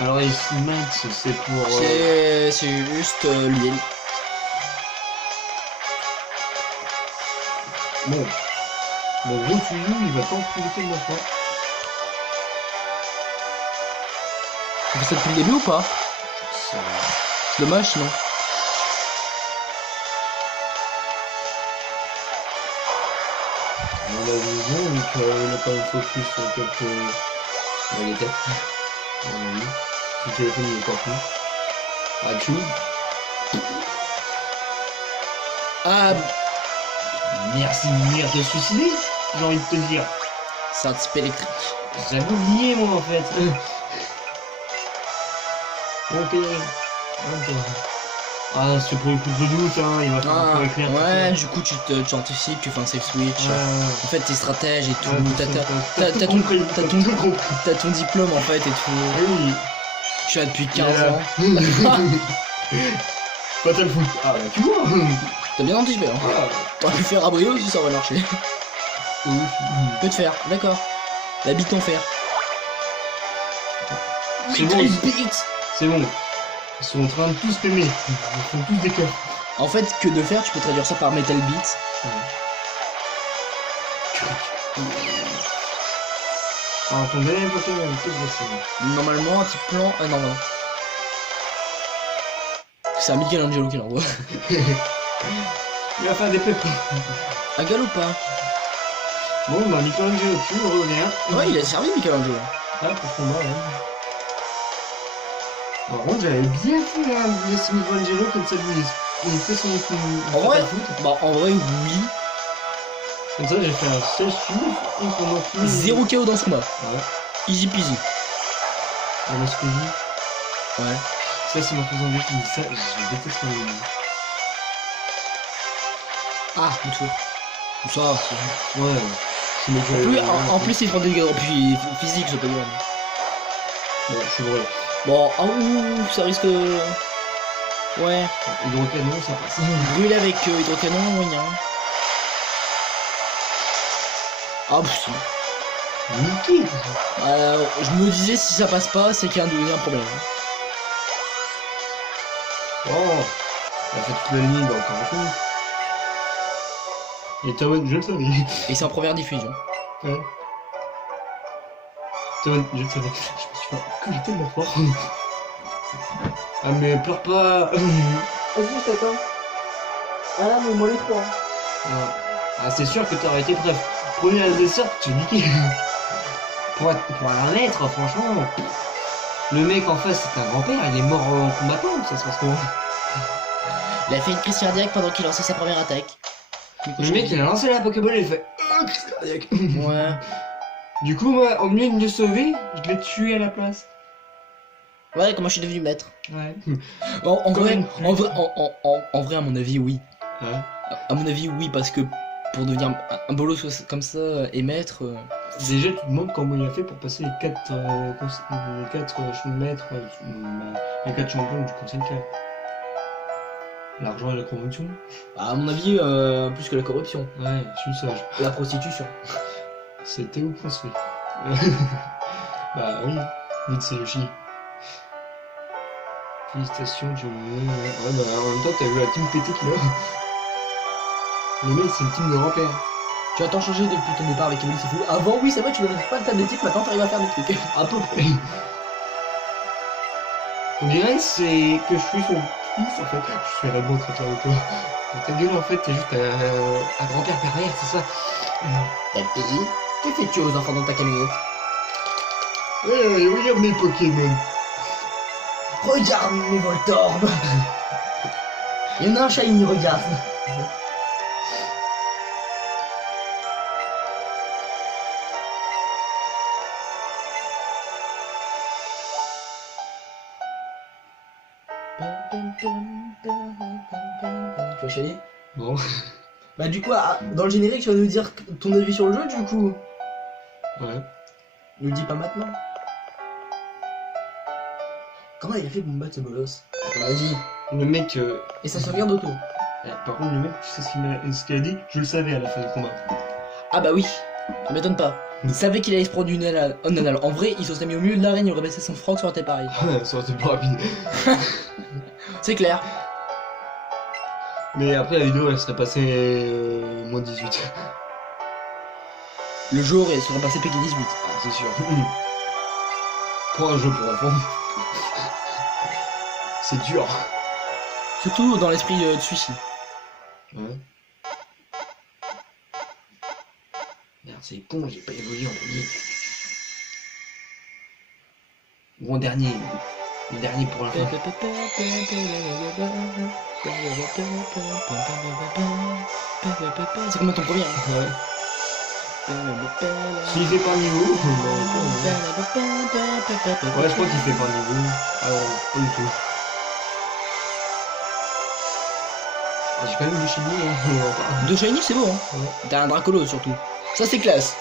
Alors, ici, max, c'est pour. C'est juste l'huile. Bon. Mon gros tuyau, il va pas en profiter de ma foi. Tu fais ça depuis le début ou pas? Ça... C'est dommage sinon. On a vision, vu qu'il a pas une focus sur quelques. Dans les têtes. On a vu. Le téléphone, il est pas plus. Ah, tu. Ah, Merci de venir te suicider, j'ai envie de te dire. c'est un type électrique. J'avais oublié, moi, en fait. Ok. Ah, c'est pour le coup de doute, hein, il va falloir Ah, écrire. ouais, du coup tu anticipes, tu fais un safe switch. En fait t'es stratège et tout, t'as ton diplôme en fait et tout. Oui. Tu as depuis 15 ans. Pas te le foutre. Ah, bah, tu vois. T'as bien anticipé hein. T'aurais pu faire abrio si ça aurait marché. Peut te faire, d'accord. La bite en fer. C'est bon. C'est bon. Ils sont en train de tous t'aimer. Ils font tous des cœurs. En fait, que de faire, tu peux traduire ça par Metal Beat. Alors, ton dernier Pokémon, qu'est-ce que c'est? Normalement, un type plan. Ah non, non. C'est un Michelangelo qui l'envoie. Il va faire des pépins. Un galopin. Bon, bah, Michelangelo, tu reviens. Ouais, il a servi Michelangelo. Ah, pour son mal, hein. Par contre, j'avais bien fait laisser Michelangelo comme ça, lui, il fait son En vrai, foot. bah en vrai, oui. Comme ça, j'ai fait un sèche et qu'on a fait. 0 KO dans ce combat. Ouais, Easy peasy. on a ce que dit. Ouais. Ça, c'est ma cousin qui dit ça, je déteste quand il dit. Ah, une tour. Ça, Ouais, c'est le en plus, il prend des dégâts physiques, ce Pokémon. Bon, je suis vrai. Bon, ah ouh, ça risque. Ouais. Hydrocanon, ça passe. Brûler avec hydrocanon, moyen. Ah, pff, si. Niqué. Je me disais, si ça passe pas, c'est qu'il y a un problème. Oh, il a fait toute la ligne, il a encore un coup. Et Tawan, je le savais. Et c'est en première diffusion. Ouais. Tawan, je le savais. Je me suis fait que j'étais tellement fort. Ah, mais pleure pas. Vas-y, je t'attends. Ah là, mais moi les trois. Ah, c'est sûr que t'aurais été bref. Premier adversaire, tu es niqué. Pour un être, franchement. Le mec en face, c'est un grand-père, il est mort en combattant, ça se passe comment? Il a fait une crise cardiaque pendant qu'il lançait sa première attaque. Le mec, il a lancé la Pokéball et il fait crise cardiaque. Ouais. Du coup, moi, au mieux de me sauver, je l'ai tué à la place. Ouais, comment je suis devenu maître. Ouais. En Comme vrai, une en vrai, à mon avis, oui. Ouais. À mon avis, oui, parce que pour devenir un bolos comme ça et maître. Déjà, tu te demandes comment il a fait pour passer les 4 maîtres, les 4 champions du Conseil de Clair. L'argent et la corruption. À mon avis, plus que la corruption. Ouais, je suis sage. La prostitution. C'était où construit. Bah oui, vite c'est Yoshi. Félicitations, tu ouais, bah en même temps, t'as vu la team PT qu'il a. Les mecs, c'est une team de repères. Tu as tant changé depuis ton départ avec Emily, c'est fou. Avant, oui, c'est vrai, tu n'avais pas de table d'équipe, maintenant t'arrives à faire des trucs. À peu près. On dirait c'est que je suis son fils en fait. Je suis vraiment très fier de toi. Ta gueule en fait, t'es juste un grand-père pervers, c'est ça. Papy, que fais-tu aux enfants dans ta camionnette? Regarde mes Pokémon. Regarde mes Voltorb. Il y en a un shiny, regarde. Tu vas chialer? Bon. Bah du coup, dans le générique, tu vas nous dire ton avis sur le jeu du coup. Ouais. Ne le dis pas maintenant. Comment il a fait pour me battre ce bolos? À ton avis. Le mec. Et ça sauvegarde auto. Par contre, le mec, tu sais ce qu'il a dit? Je le savais à la fin du combat. Ah bah oui, ça m'étonne pas. Il savait qu'il allait se prendre une anale. En vrai, il se serait mis au milieu de l'arène, il aurait baissé son froc, ça aurait été pareil. Ouais, ça aurait été pas rapide. C'est clair. Mais après, la vidéo, elle serait passée moins 18. Le jour, il serait passé PK 18. Ah, c'est sûr. Pour un jeu pour enfants. C'est dur. Surtout dans l'esprit de Sushi. Ouais. Merde, c'est con, j'ai pas évolué en premier. Ou en dernier. Le dernier pour la fin. C'est combien ton premier hein? Ouais. S'il fait pas le niveau, ouais, je crois qu'il fait pas le niveau. Ah ouais, pas du tout. J'ai quand même du shiny, hein. Deux shiny, c'est beau, hein. Ouais. T'as un Dracolo surtout. Ça, c'est classe.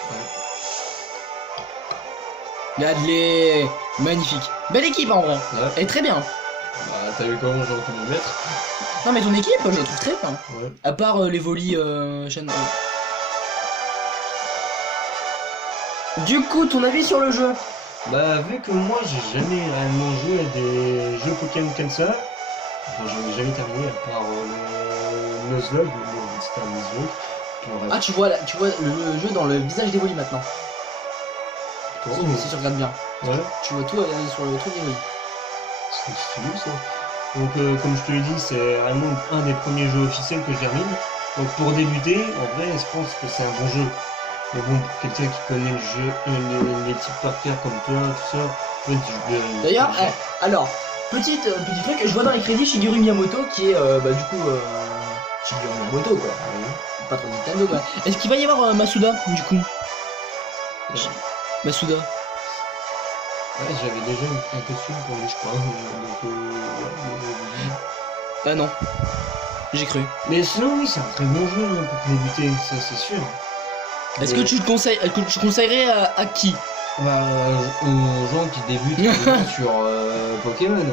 Regarde-les. Magnifique. Belle équipe en vrai. Ouais. Elle est très bien. Bah, t'as vu comment j'ai entendu le mettre? Non, mais ton équipe, je la trouve très bien. Ouais. À part les volis chaîne. Du coup, ton avis sur le jeu? Bah, vu que moi j'ai jamais réellement joué à des jeux Pokémon comme ça, enfin, j'en ai jamais terminé à part le Nuzlocke, c'était un Nuzlocke. Ah, tu vois le jeu dans le visage des volis maintenant. Si tu regardes bien. Ouais, Tu vois tout sur le truc des volis. c'est stylé ça. Donc, comme je te l'ai dit, c'est vraiment un des premiers jeux officiels que je termine. Donc, pour débuter, en vrai, je pense que c'est un bon jeu. Mais bon, pour quelqu'un qui connaît le jeu, les types par cœur comme toi, tout ça, en fait, D'ailleurs, alors, petit truc, je vois dans les crédits Shigeru Miyamoto qui est bah du coup Shigeru Miyamoto quoi. Pas trop Nintendo quoi. Est-ce qu'il va y avoir Masuda du coup? Masuda. Ouais, j'avais déjà un costume pour lui, je crois. Donc, Ah non. J'ai cru. mais sinon, oui, c'est un très bon jeu hein, pour débuter, ça c'est sûr. Est-ce que tu conseillerais à qui? Bah, aux gens qui débutent sur Pokémon.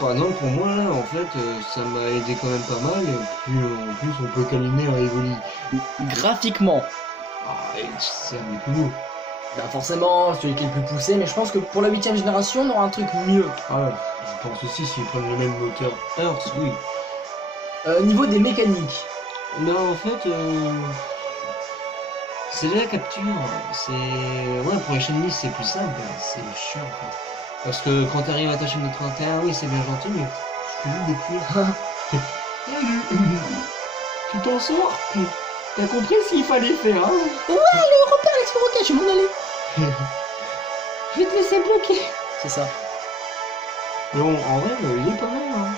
Par exemple, pour moi, là, en fait, ça m'a aidé quand même pas mal. Et puis, en plus, on peut câliner en Evoli. Graphiquement. Ah, et c'est un des plus beaux. Bah forcément, celui qui est le plus poussé, mais je pense que pour la 8ème génération, on aura un truc mieux. Ah ouais, je pense aussi s'ils prennent le même moteur Earth, oui. Niveau des mécaniques. Non, en fait, c'est la capture. C'est. Ouais, pour les shiny, c'est plus simple. C'est chiant, en fait. Parce que quand t'arrives à ta chaîne de 31, oui, c'est bien gentil, mais je suis vite détruire. Tu t'en sors? T'as compris ce qu'il fallait faire, hein? Ouais, le repère l'explorateur, je vais m'en aller. Je vais te laisser bloquer. C'est ça. Mais bon, en vrai, il est pas mal, hein.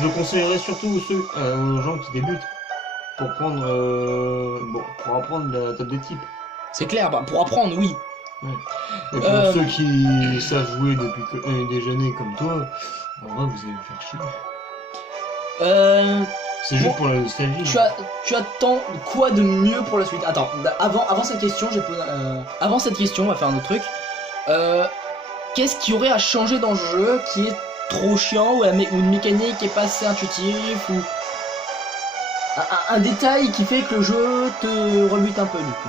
Je conseillerais surtout aux gens qui débutent. Pour prendre. Bon, pour apprendre la table des types. C'est clair, bah pour apprendre, oui. Et pour ceux qui savent jouer depuis des années comme toi, en vrai, vous allez me faire chier. C'est juste pour la nostalgie. Tu attends quoi de mieux pour la suite? Attends, avant cette question, avant cette question, on va faire un autre truc. Qu'est-ce qu'il y aurait à changer dans le jeu qui est trop chiant ou une mécanique qui est pas assez intuitive ou un détail qui fait que le jeu te rebute un peu du coup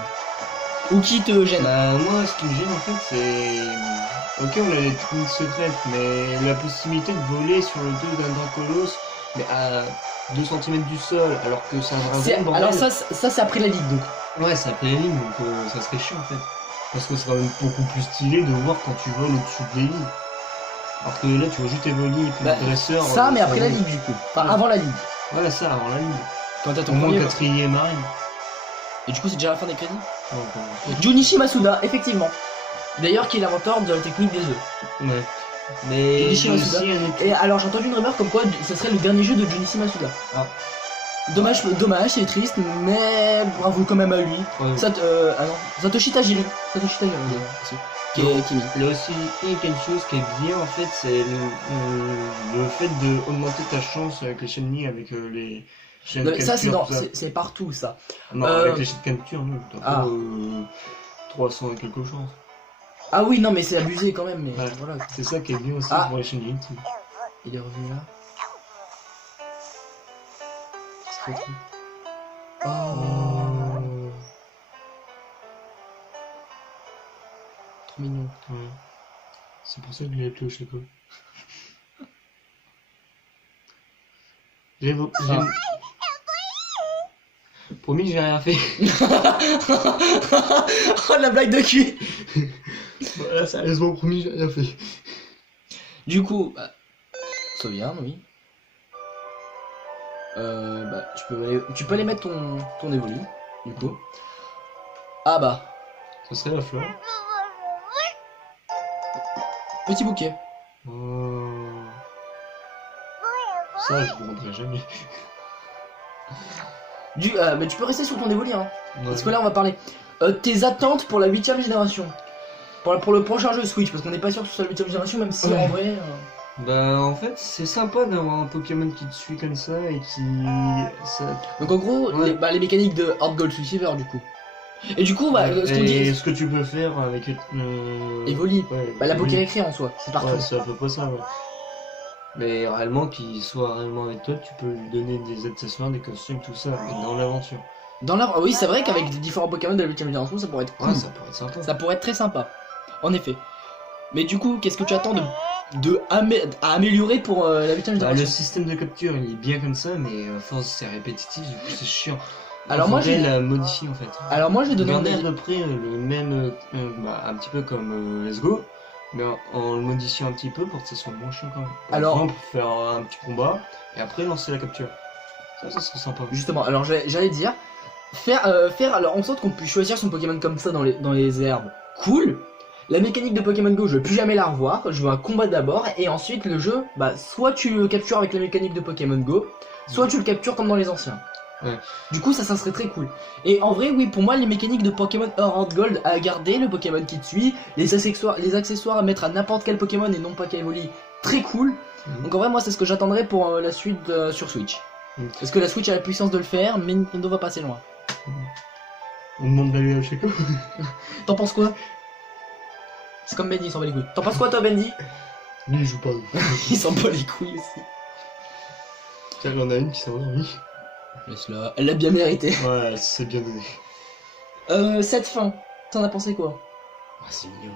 ou qui te gêne? Moi, ce qui me gêne en fait, c'est. Ok, on a les techniques secrètes, mais la possibilité de voler sur le dos d'un Dracolos, mais à 2 cm du sol, alors que c'est un dragon. Alors ça c'est après la ligue donc. Ouais, c'est après les lignes, donc ça serait chiant en fait. Parce que c'est quand même beaucoup plus stylé de voir quand tu voles au-dessus des lignes. Alors que là, tu vois juste évoluer et puis le dresseur. Ça, mais après la ligue du coup. Enfin, avant la ligue. Ouais, ça, avant la ligue. Quand t'as Au ton moins premier. 4ème marine. Et du coup, c'est déjà la fin des crédits. Ouais, Junichi Masuda, effectivement. D'ailleurs, qui est l'inventeur de la technique des œufs. ouais. Mais. Junichi il y a Masuda. aussi un autre- Et alors, j'ai entendu une rumeur comme quoi ce serait le dernier jeu de Junichi Masuda. Ah. Dommage, c'est triste, mais bravo quand même à lui. Ouais. Satoshi Tajiri. Satoshi Tajiri, qui est mis. Il y a aussi quelque chose qui est bien en fait, c'est le fait d'augmenter ta chance avec les chaînes lignes, avec les chaînes de Non, mais ça, capture. c'est partout ça. Non, avec les chaînes de capture, non. T'as Ah. pas 300 et quelque chose. Ah oui, non, mais c'est abusé quand même. Mais Ouais. voilà. C'est ça qui est bien aussi Ah. pour les chaînes lignes. Il est revenu là. C'est trop cool. Oh. Trop mignon. Ouais. C'est pour ça que je l'ai appelé au chocolat. Promis, j'ai rien fait. Oh la blague de cul. Voilà, sérieusement, promis, j'ai rien fait. Du coup, sauvegarde, oui. Tu peux aller mettre ton évolu, du coup. Ah bah, Ça serait la fleur. petit bouquet. Ça, je ne rendrai jamais. Mais tu peux rester sur ton évolu, hein. Ouais. Parce que là, on va parler. Tes attentes pour la 8ème génération. Pour le prochain jeu Switch, parce qu'on n'est pas sûr que ce soit la 8ème génération, même si Ouais. en vrai. Bah, en fait, c'est sympa d'avoir un Pokémon qui te suit comme ça et Donc en gros, Ouais. les mécaniques de Hard Gold Receiver, du coup. Et du coup, ce qu'on et dit. ce que tu peux faire avec Evoli. Ouais, Bah, la Evoli. Pokérécré en soi, c'est partout. Ouais, c'est à peu près ça, ouais. Mais réellement, qu'il soit réellement avec toi, tu peux lui donner des accessoires, des costumes, tout ça, mais dans l'aventure. Oui, c'est vrai qu'avec des différents Pokémon de la 8ème génération, ça pourrait être cool. Ouais, ça pourrait être sympa. Ça pourrait être très sympa. En effet. Mais du coup, qu'est-ce que tu attends à améliorer pour la 8ème Bah, génération? le système de capture, il est bien comme ça, mais à force c'est répétitif, du coup c'est chiant. Alors moi, j'ai j'ai la modifier en fait. Alors moi, j'ai donné Garder à peu près le même, un petit peu comme Let's Go, mais en le modifiant un petit peu pour que ça soit moins chiant quand même. Par Alors- exemple, faire un petit combat et après lancer la capture. Ça serait sympa. Justement, alors j'allais dire, faire alors en sorte qu'on puisse choisir son Pokémon comme ça dans les herbes, cool. La mécanique de Pokémon Go, je veux plus jamais la revoir, je veux un combat d'abord, et ensuite le jeu, bah soit tu le captures avec la mécanique de Pokémon Go, soit tu le captures comme dans les anciens. Ouais. Du coup, ça serait très cool. Et en vrai, oui, pour moi, les mécaniques de Pokémon Heart Gold à garder, le Pokémon qui te suit, les accessoires à mettre à n'importe quel Pokémon et non pas qu'à Evoli, très cool. Mhm. Donc en vrai, moi, c'est ce que j'attendrais pour la suite sur Switch. Mhm. Parce que la Switch a la puissance de le faire, mais Nintendo va passer loin. On demande d'aller à Checo. T'en penses quoi? C'est comme Bendy, il s'en bat les couilles. T'en penses quoi, toi, Bendy? Lui il joue pas. Il s'en bat les couilles aussi. Tiens, il y en a une qui s'est endormie. Laisse-la, elle l'a bien mérité. Ouais, c'est bien donné. Cette fin, t'en as pensé quoi? Ah, c'est mignon.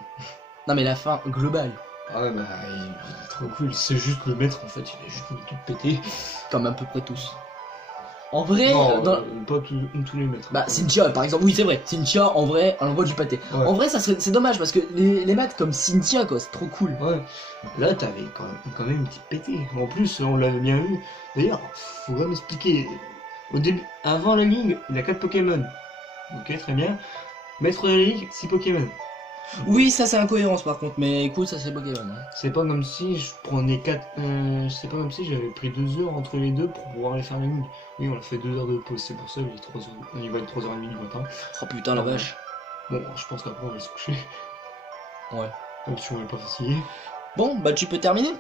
Non, mais la fin globale, Ah ouais, bah il est trop cool. C'est juste le maître en fait, il a juste mis tout pété. comme à peu près tous. En vrai, Non, dans... pas tous les maîtres. Bah, Cynthia, par exemple, oui, c'est vrai. Cynthia, en vrai, elle envoie du pâté. Ouais. En vrai, c'est dommage parce que les maths comme Cynthia, quoi, c'est trop cool. Ouais, là t'avais quand même une petite pétée. En plus, on l'avait bien vu. D'ailleurs, faut quand même expliquer. Au début, avant la ligue, il a 4 Pokémon. Ok, très bien. Maître de la ligue, 6 Pokémon. Oui, ça, c'est incohérence par contre, mais écoute, ça, c'est Pokémon. Hein. C'est pas comme si je prenais 4. C'est pas comme si j'avais pris 2 heures entre les deux pour pouvoir aller faire la ligue. Oui, on a fait 2 heures de pause, c'est pour ça, il va être 3h30 du matin. Oh putain, la vache. Bon, je pense qu'après on va se coucher. Ouais. Comme si on n'est pas fatigué. Bon, bah tu peux terminer.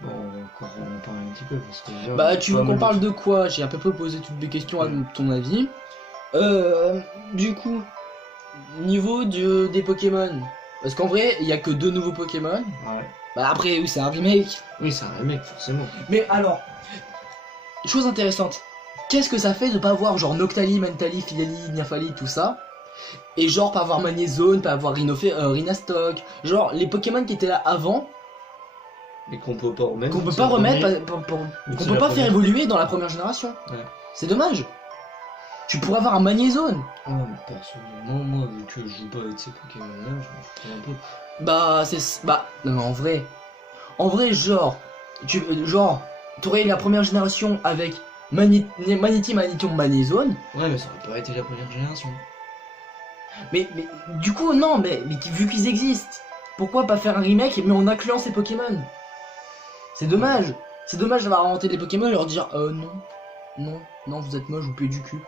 Bon, on va encore en parler un petit peu parce que déjà, Bah tu veux pas qu'on mal parle de quoi? J'ai à peu près posé toutes les questions à ton avis. Du coup, niveau des Pokémon. Parce qu'en vrai, il y a que 2 nouveaux Pokémon. Ouais. Bah après, oui, c'est un remake. Oui, c'est un remake, forcément. Mais alors, chose intéressante. Qu'est-ce que ça fait de pas avoir genre Noctali, Mentali, Filali, Nyafali, tout ça? Et genre pas avoir Magnézone, pas avoir Rhinastock. Genre les Pokémon qui étaient là avant, Mais qu'on peut pas remettre. qu'on peut c'est pas le remettre, premier. qu'on peut pas faire évoluer dans la première génération. Ouais. C'est dommage. Tu pourrais avoir un Magnézone. Oh, mais personnellement, moi, vu que je joue pas avec ces Pokémon-là, je m'en fous un peu. Bah c'est bah non mais en vrai. En vrai genre t'aurais eu la première génération avec Magnéti, Magnétion, Magnézone. Ouais, mais ça aurait pas été la première génération. Mais du coup non mais vu qu'ils existent, pourquoi pas faire un remake mais en incluant ces Pokémon? C'est dommage. C'est dommage d'avoir inventé des Pokémon et leur dire non vous êtes moche, vous puez du cul.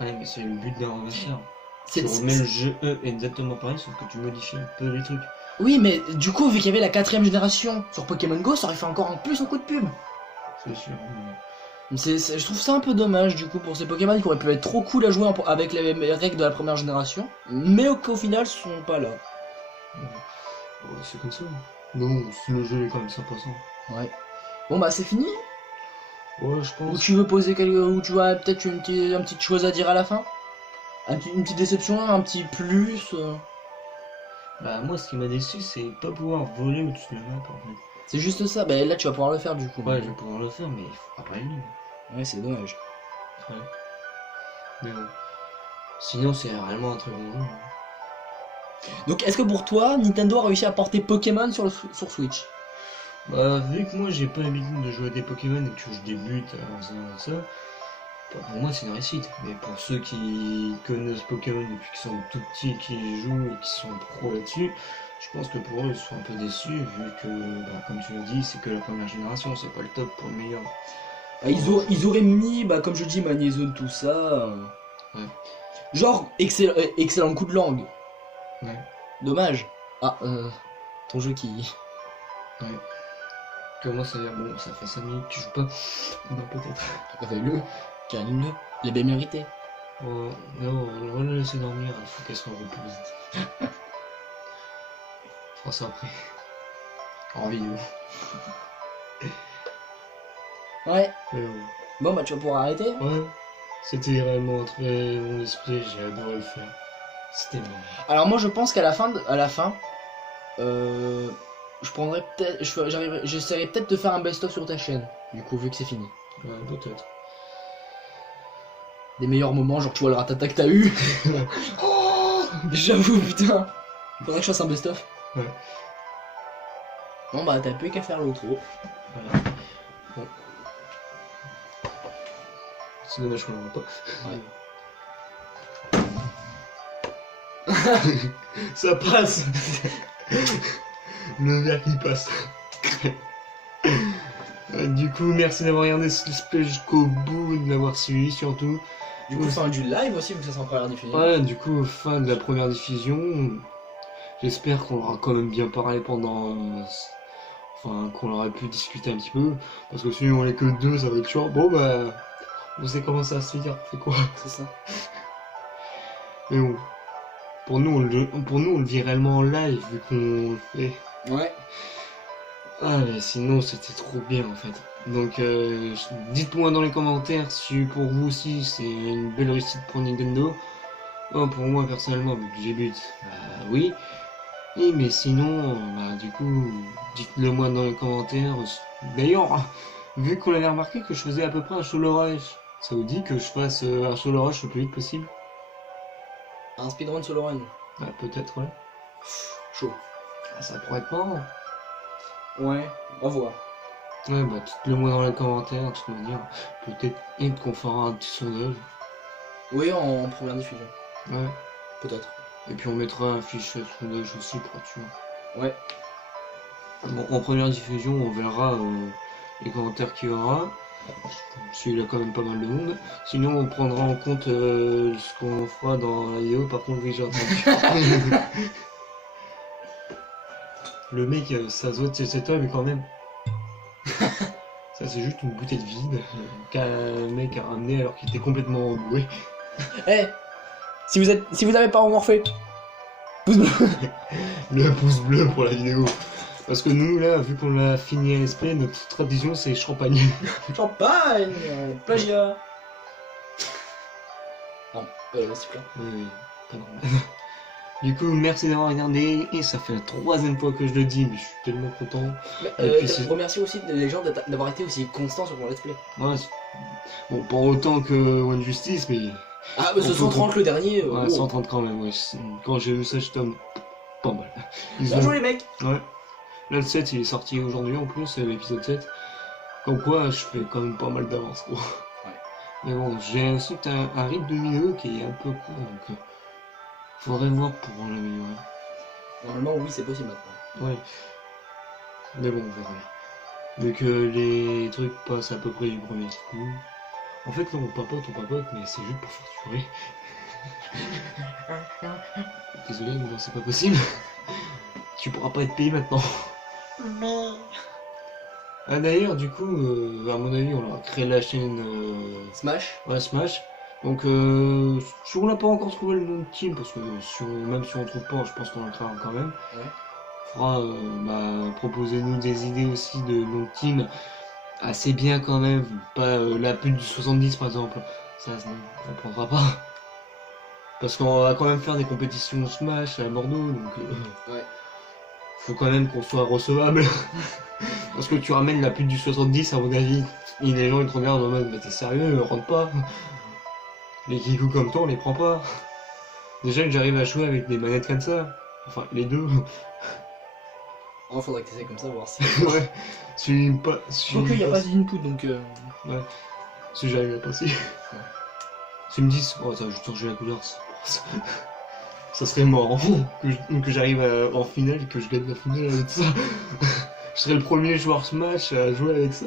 Ouais, mais c'est le but d'un remaster. C'est- Tu c'est- remets le jeu exactement pareil, sauf que tu modifies un peu les trucs. Oui mais du coup vu qu'il y avait la 4ème génération sur Pokémon Go, ça aurait fait encore en plus un coup de pub. C'est sûr. Je trouve ça un peu dommage du coup pour ces Pokémon qui auraient pu être trop cool à jouer avec les règles de la première génération, mais qu'au final sont pas là. Ouais, c'est comme ça. Non, le jeu est quand même sympa ça. Ouais. Bon bah c'est fini. Ouais, je Ou pense. tu veux poser ou tu as peut-être une petite chose à dire à la fin? Une petite déception, un petit plus. Bah, moi, ce qui m'a déçu, c'est pas pouvoir voler au-dessus de la map en fait. C'est juste ça. Bah là tu vas pouvoir le faire du coup. Ouais, je vais pouvoir le faire, mais il faudra pas le livre. Ouais c'est dommage. Ouais. Mais bon. Sinon, c'est réellement un très bon jeu. Hein. Donc est-ce que pour toi Nintendo a réussi à porter Pokémon sur Switch? Bah, vu que moi j'ai pas l'habitude de jouer à des Pokémon et que je débute en faisant ça, bah, pour moi c'est une réussite. Mais pour ceux qui connaissent Pokémon depuis qu'ils sont tout petits, qui y jouent et qui sont pros là-dessus, je pense que pour eux ils sont un peu déçus vu que, bah, comme tu l'as dit, c'est que la première génération, c'est pas le top pour le meilleur. Bah, ils auraient mis, bah, comme je dis, Magnézone, tout ça. Ouais. Genre, excellent coup de langue. Ouais. Dommage. Ah, ton jeu qui. Ouais. Comment ça va? Bon, ça fait 5 minutes que tu joues pas. Non, peut-être. Réveille-le, câline-le, les bien mérité. Oh, non, on va la laisser dormir, il faut qu'elle se repose. On fera ça après. En vidéo. Ouais. Ouais. Bon, bah, tu vas pouvoir arrêter. Ouais, c'était vraiment un très bon esprit, j'ai adoré le faire. C'était bon. Alors, moi, je pense qu'à la fin, je prendrais peut-être. J'essaierai peut-être de faire un best-of sur ta chaîne, du coup, vu que c'est fini. Ouais, peut-être. Des meilleurs moments, genre, tu vois le ratata que t'as eu. Oh, j'avoue, putain. Faudrait que je fasse un best-of. Ouais. Bon, bah, t'as plus qu'à faire l'outro. Voilà. Bon. C'est dommage qu'on l'en voit pas. Ça passe. Le verre qui passe. Du coup, merci d'avoir regardé ce display jusqu'au bout, de l'avoir suivi surtout. Du coup, fin du live aussi, vu que ça sera en première diffusion. Ouais, du coup, fin de la première diffusion. J'espère qu'on aura quand même bien parlé pendant. Enfin, qu'on aurait pu discuter un petit peu. Parce que si on est que deux, ça va être chaud. Bon, bah. On sait comment ça va se dire, c'est quoi. C'est ça. Mais bon. Pour nous, on le vit réellement en live, vu qu'on le fait. Ouais. Ah, mais sinon, c'était trop bien en fait. Donc, dites-moi dans les commentaires si pour vous aussi c'est une belle réussite pour Nintendo. Pour moi, personnellement, vu que j'ai but, oui. Et, mais sinon, bah, du coup, dites-le moi dans les commentaires. D'ailleurs, vu qu'on avait remarqué que je faisais à peu près un solo rush, ça vous dit que je fasse un solo rush le plus vite possible? Un speedrun solo run. Ah, peut-être, ouais. Chaud. Ah, ça pourrait être marrant. Ouais, on va voir. Ouais, bah, dites-le moi dans les commentaires, de toute manière. Peut-être qu'on fera un petit sondage. Oui, en première diffusion. Ouais. Peut-être. Et puis on mettra un fichier sondage aussi pour être sûr. Ouais. Bon, en première diffusion, on verra les commentaires qu'il y aura. S'il y a quand même pas mal de monde. Sinon, on prendra en compte ce qu'on fera dans la vidéo. Par contre, oui, j'ai entendu. Le mec, ça se voit de cet homme, mais quand même. Ça, c'est juste une bouteille vide qu'un mec a ramené alors qu'il était complètement bourré. Eh, si vous avez pas encore fait, pouce bleu. Le pouce bleu pour la vidéo. Parce que nous, là, vu qu'on l'a fini à SP, notre tradition, c'est champagne. Champagne, plagiat. Non, c'est plein. Oui, oui, pas normal. Du coup, merci d'avoir regardé, et ça fait la 3e fois que je le dis, mais je suis tellement content. Et puis, c'est- Remercie aussi les gens d'avoir été aussi constants sur mon let's play. Ouais, bon, pas autant que One Justice, mais Ah, mais ce On peut 130 le dernier. ouais, Wow. 130 quand même. Ouais. Quand j'ai vu ça, j'étais pas mal. Ils Bien ont- joué les mecs. Ouais. Là, le 7, il est sorti aujourd'hui en plus, l'épisode 7. Comme quoi, je fais quand même pas mal d'avance, quoi. Mais bon, j'ai aussi un rythme de milieu qui est un peu court, donc faudrait voir pour l'améliorer. Normalement, oui, c'est possible maintenant. Ouais. Mais bon, on verra. Vu que les trucs passent à peu près du premier coup. En fait, là, on papote, mais c'est juste pour facturer. Désolé, mais non, c'est pas possible. Tu pourras pas être payé maintenant. Ah, d'ailleurs, du coup, à mon avis, on a créé la chaîne Smash. ouais, Smash. Donc, si on n'a pas encore trouvé le nom de team, parce que même si on trouve pas, je pense qu'on le créera quand même. Ouais. Faudra proposez-nous des idées aussi de nom de team assez bien quand même, pas la plus de 70 par exemple. Ça, on prendra pas. Parce qu'on va quand même faire des compétitions Smash à Bordeaux, donc Ouais. faut quand même qu'on soit recevable. Parce que tu ramènes la plus du 70 à mon avis, et les gens ils te regardent en mode mais t'es sérieux, rentre pas. Les kikous comme toi on les prend pas. Déjà que j'arrive à jouer avec des manettes comme ça, enfin les deux. Oh, faudrait que t'essayes comme ça, voir si. Ouais, si pas. Si Donc, il n'y a pas d'input donc. Ouais, si j'arrive à passer. S'ils me disent, oh, ça va juste changer la couleur, ça serait marrant que j'arrive en finale et que je gagne la finale avec ça. Je serais le premier joueur Smash à jouer avec ça.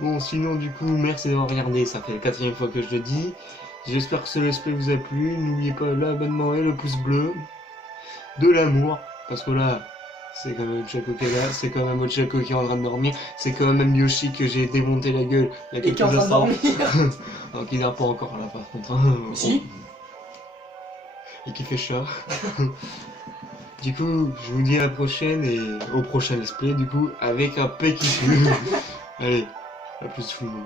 Bon, sinon, du coup, merci d'avoir regardé, ça fait la 4e fois que je le dis. J'espère que ce let's play vous a plu. N'oubliez pas l'abonnement et le pouce bleu. De l'amour, parce que là, c'est quand même Ochako qui est là, c'est quand même Ochako qui est en train de dormir, c'est quand même Yoshi que j'ai démonté la gueule il y a Et quelques qui est en train de instants. dormir. Alors qu'il n'a pas encore là par contre. Hein. Si. Et qui fait chat. Du coup, je vous dis à la prochaine et au prochain let's play du coup avec un P qui pue. Allez, à plus tout le monde.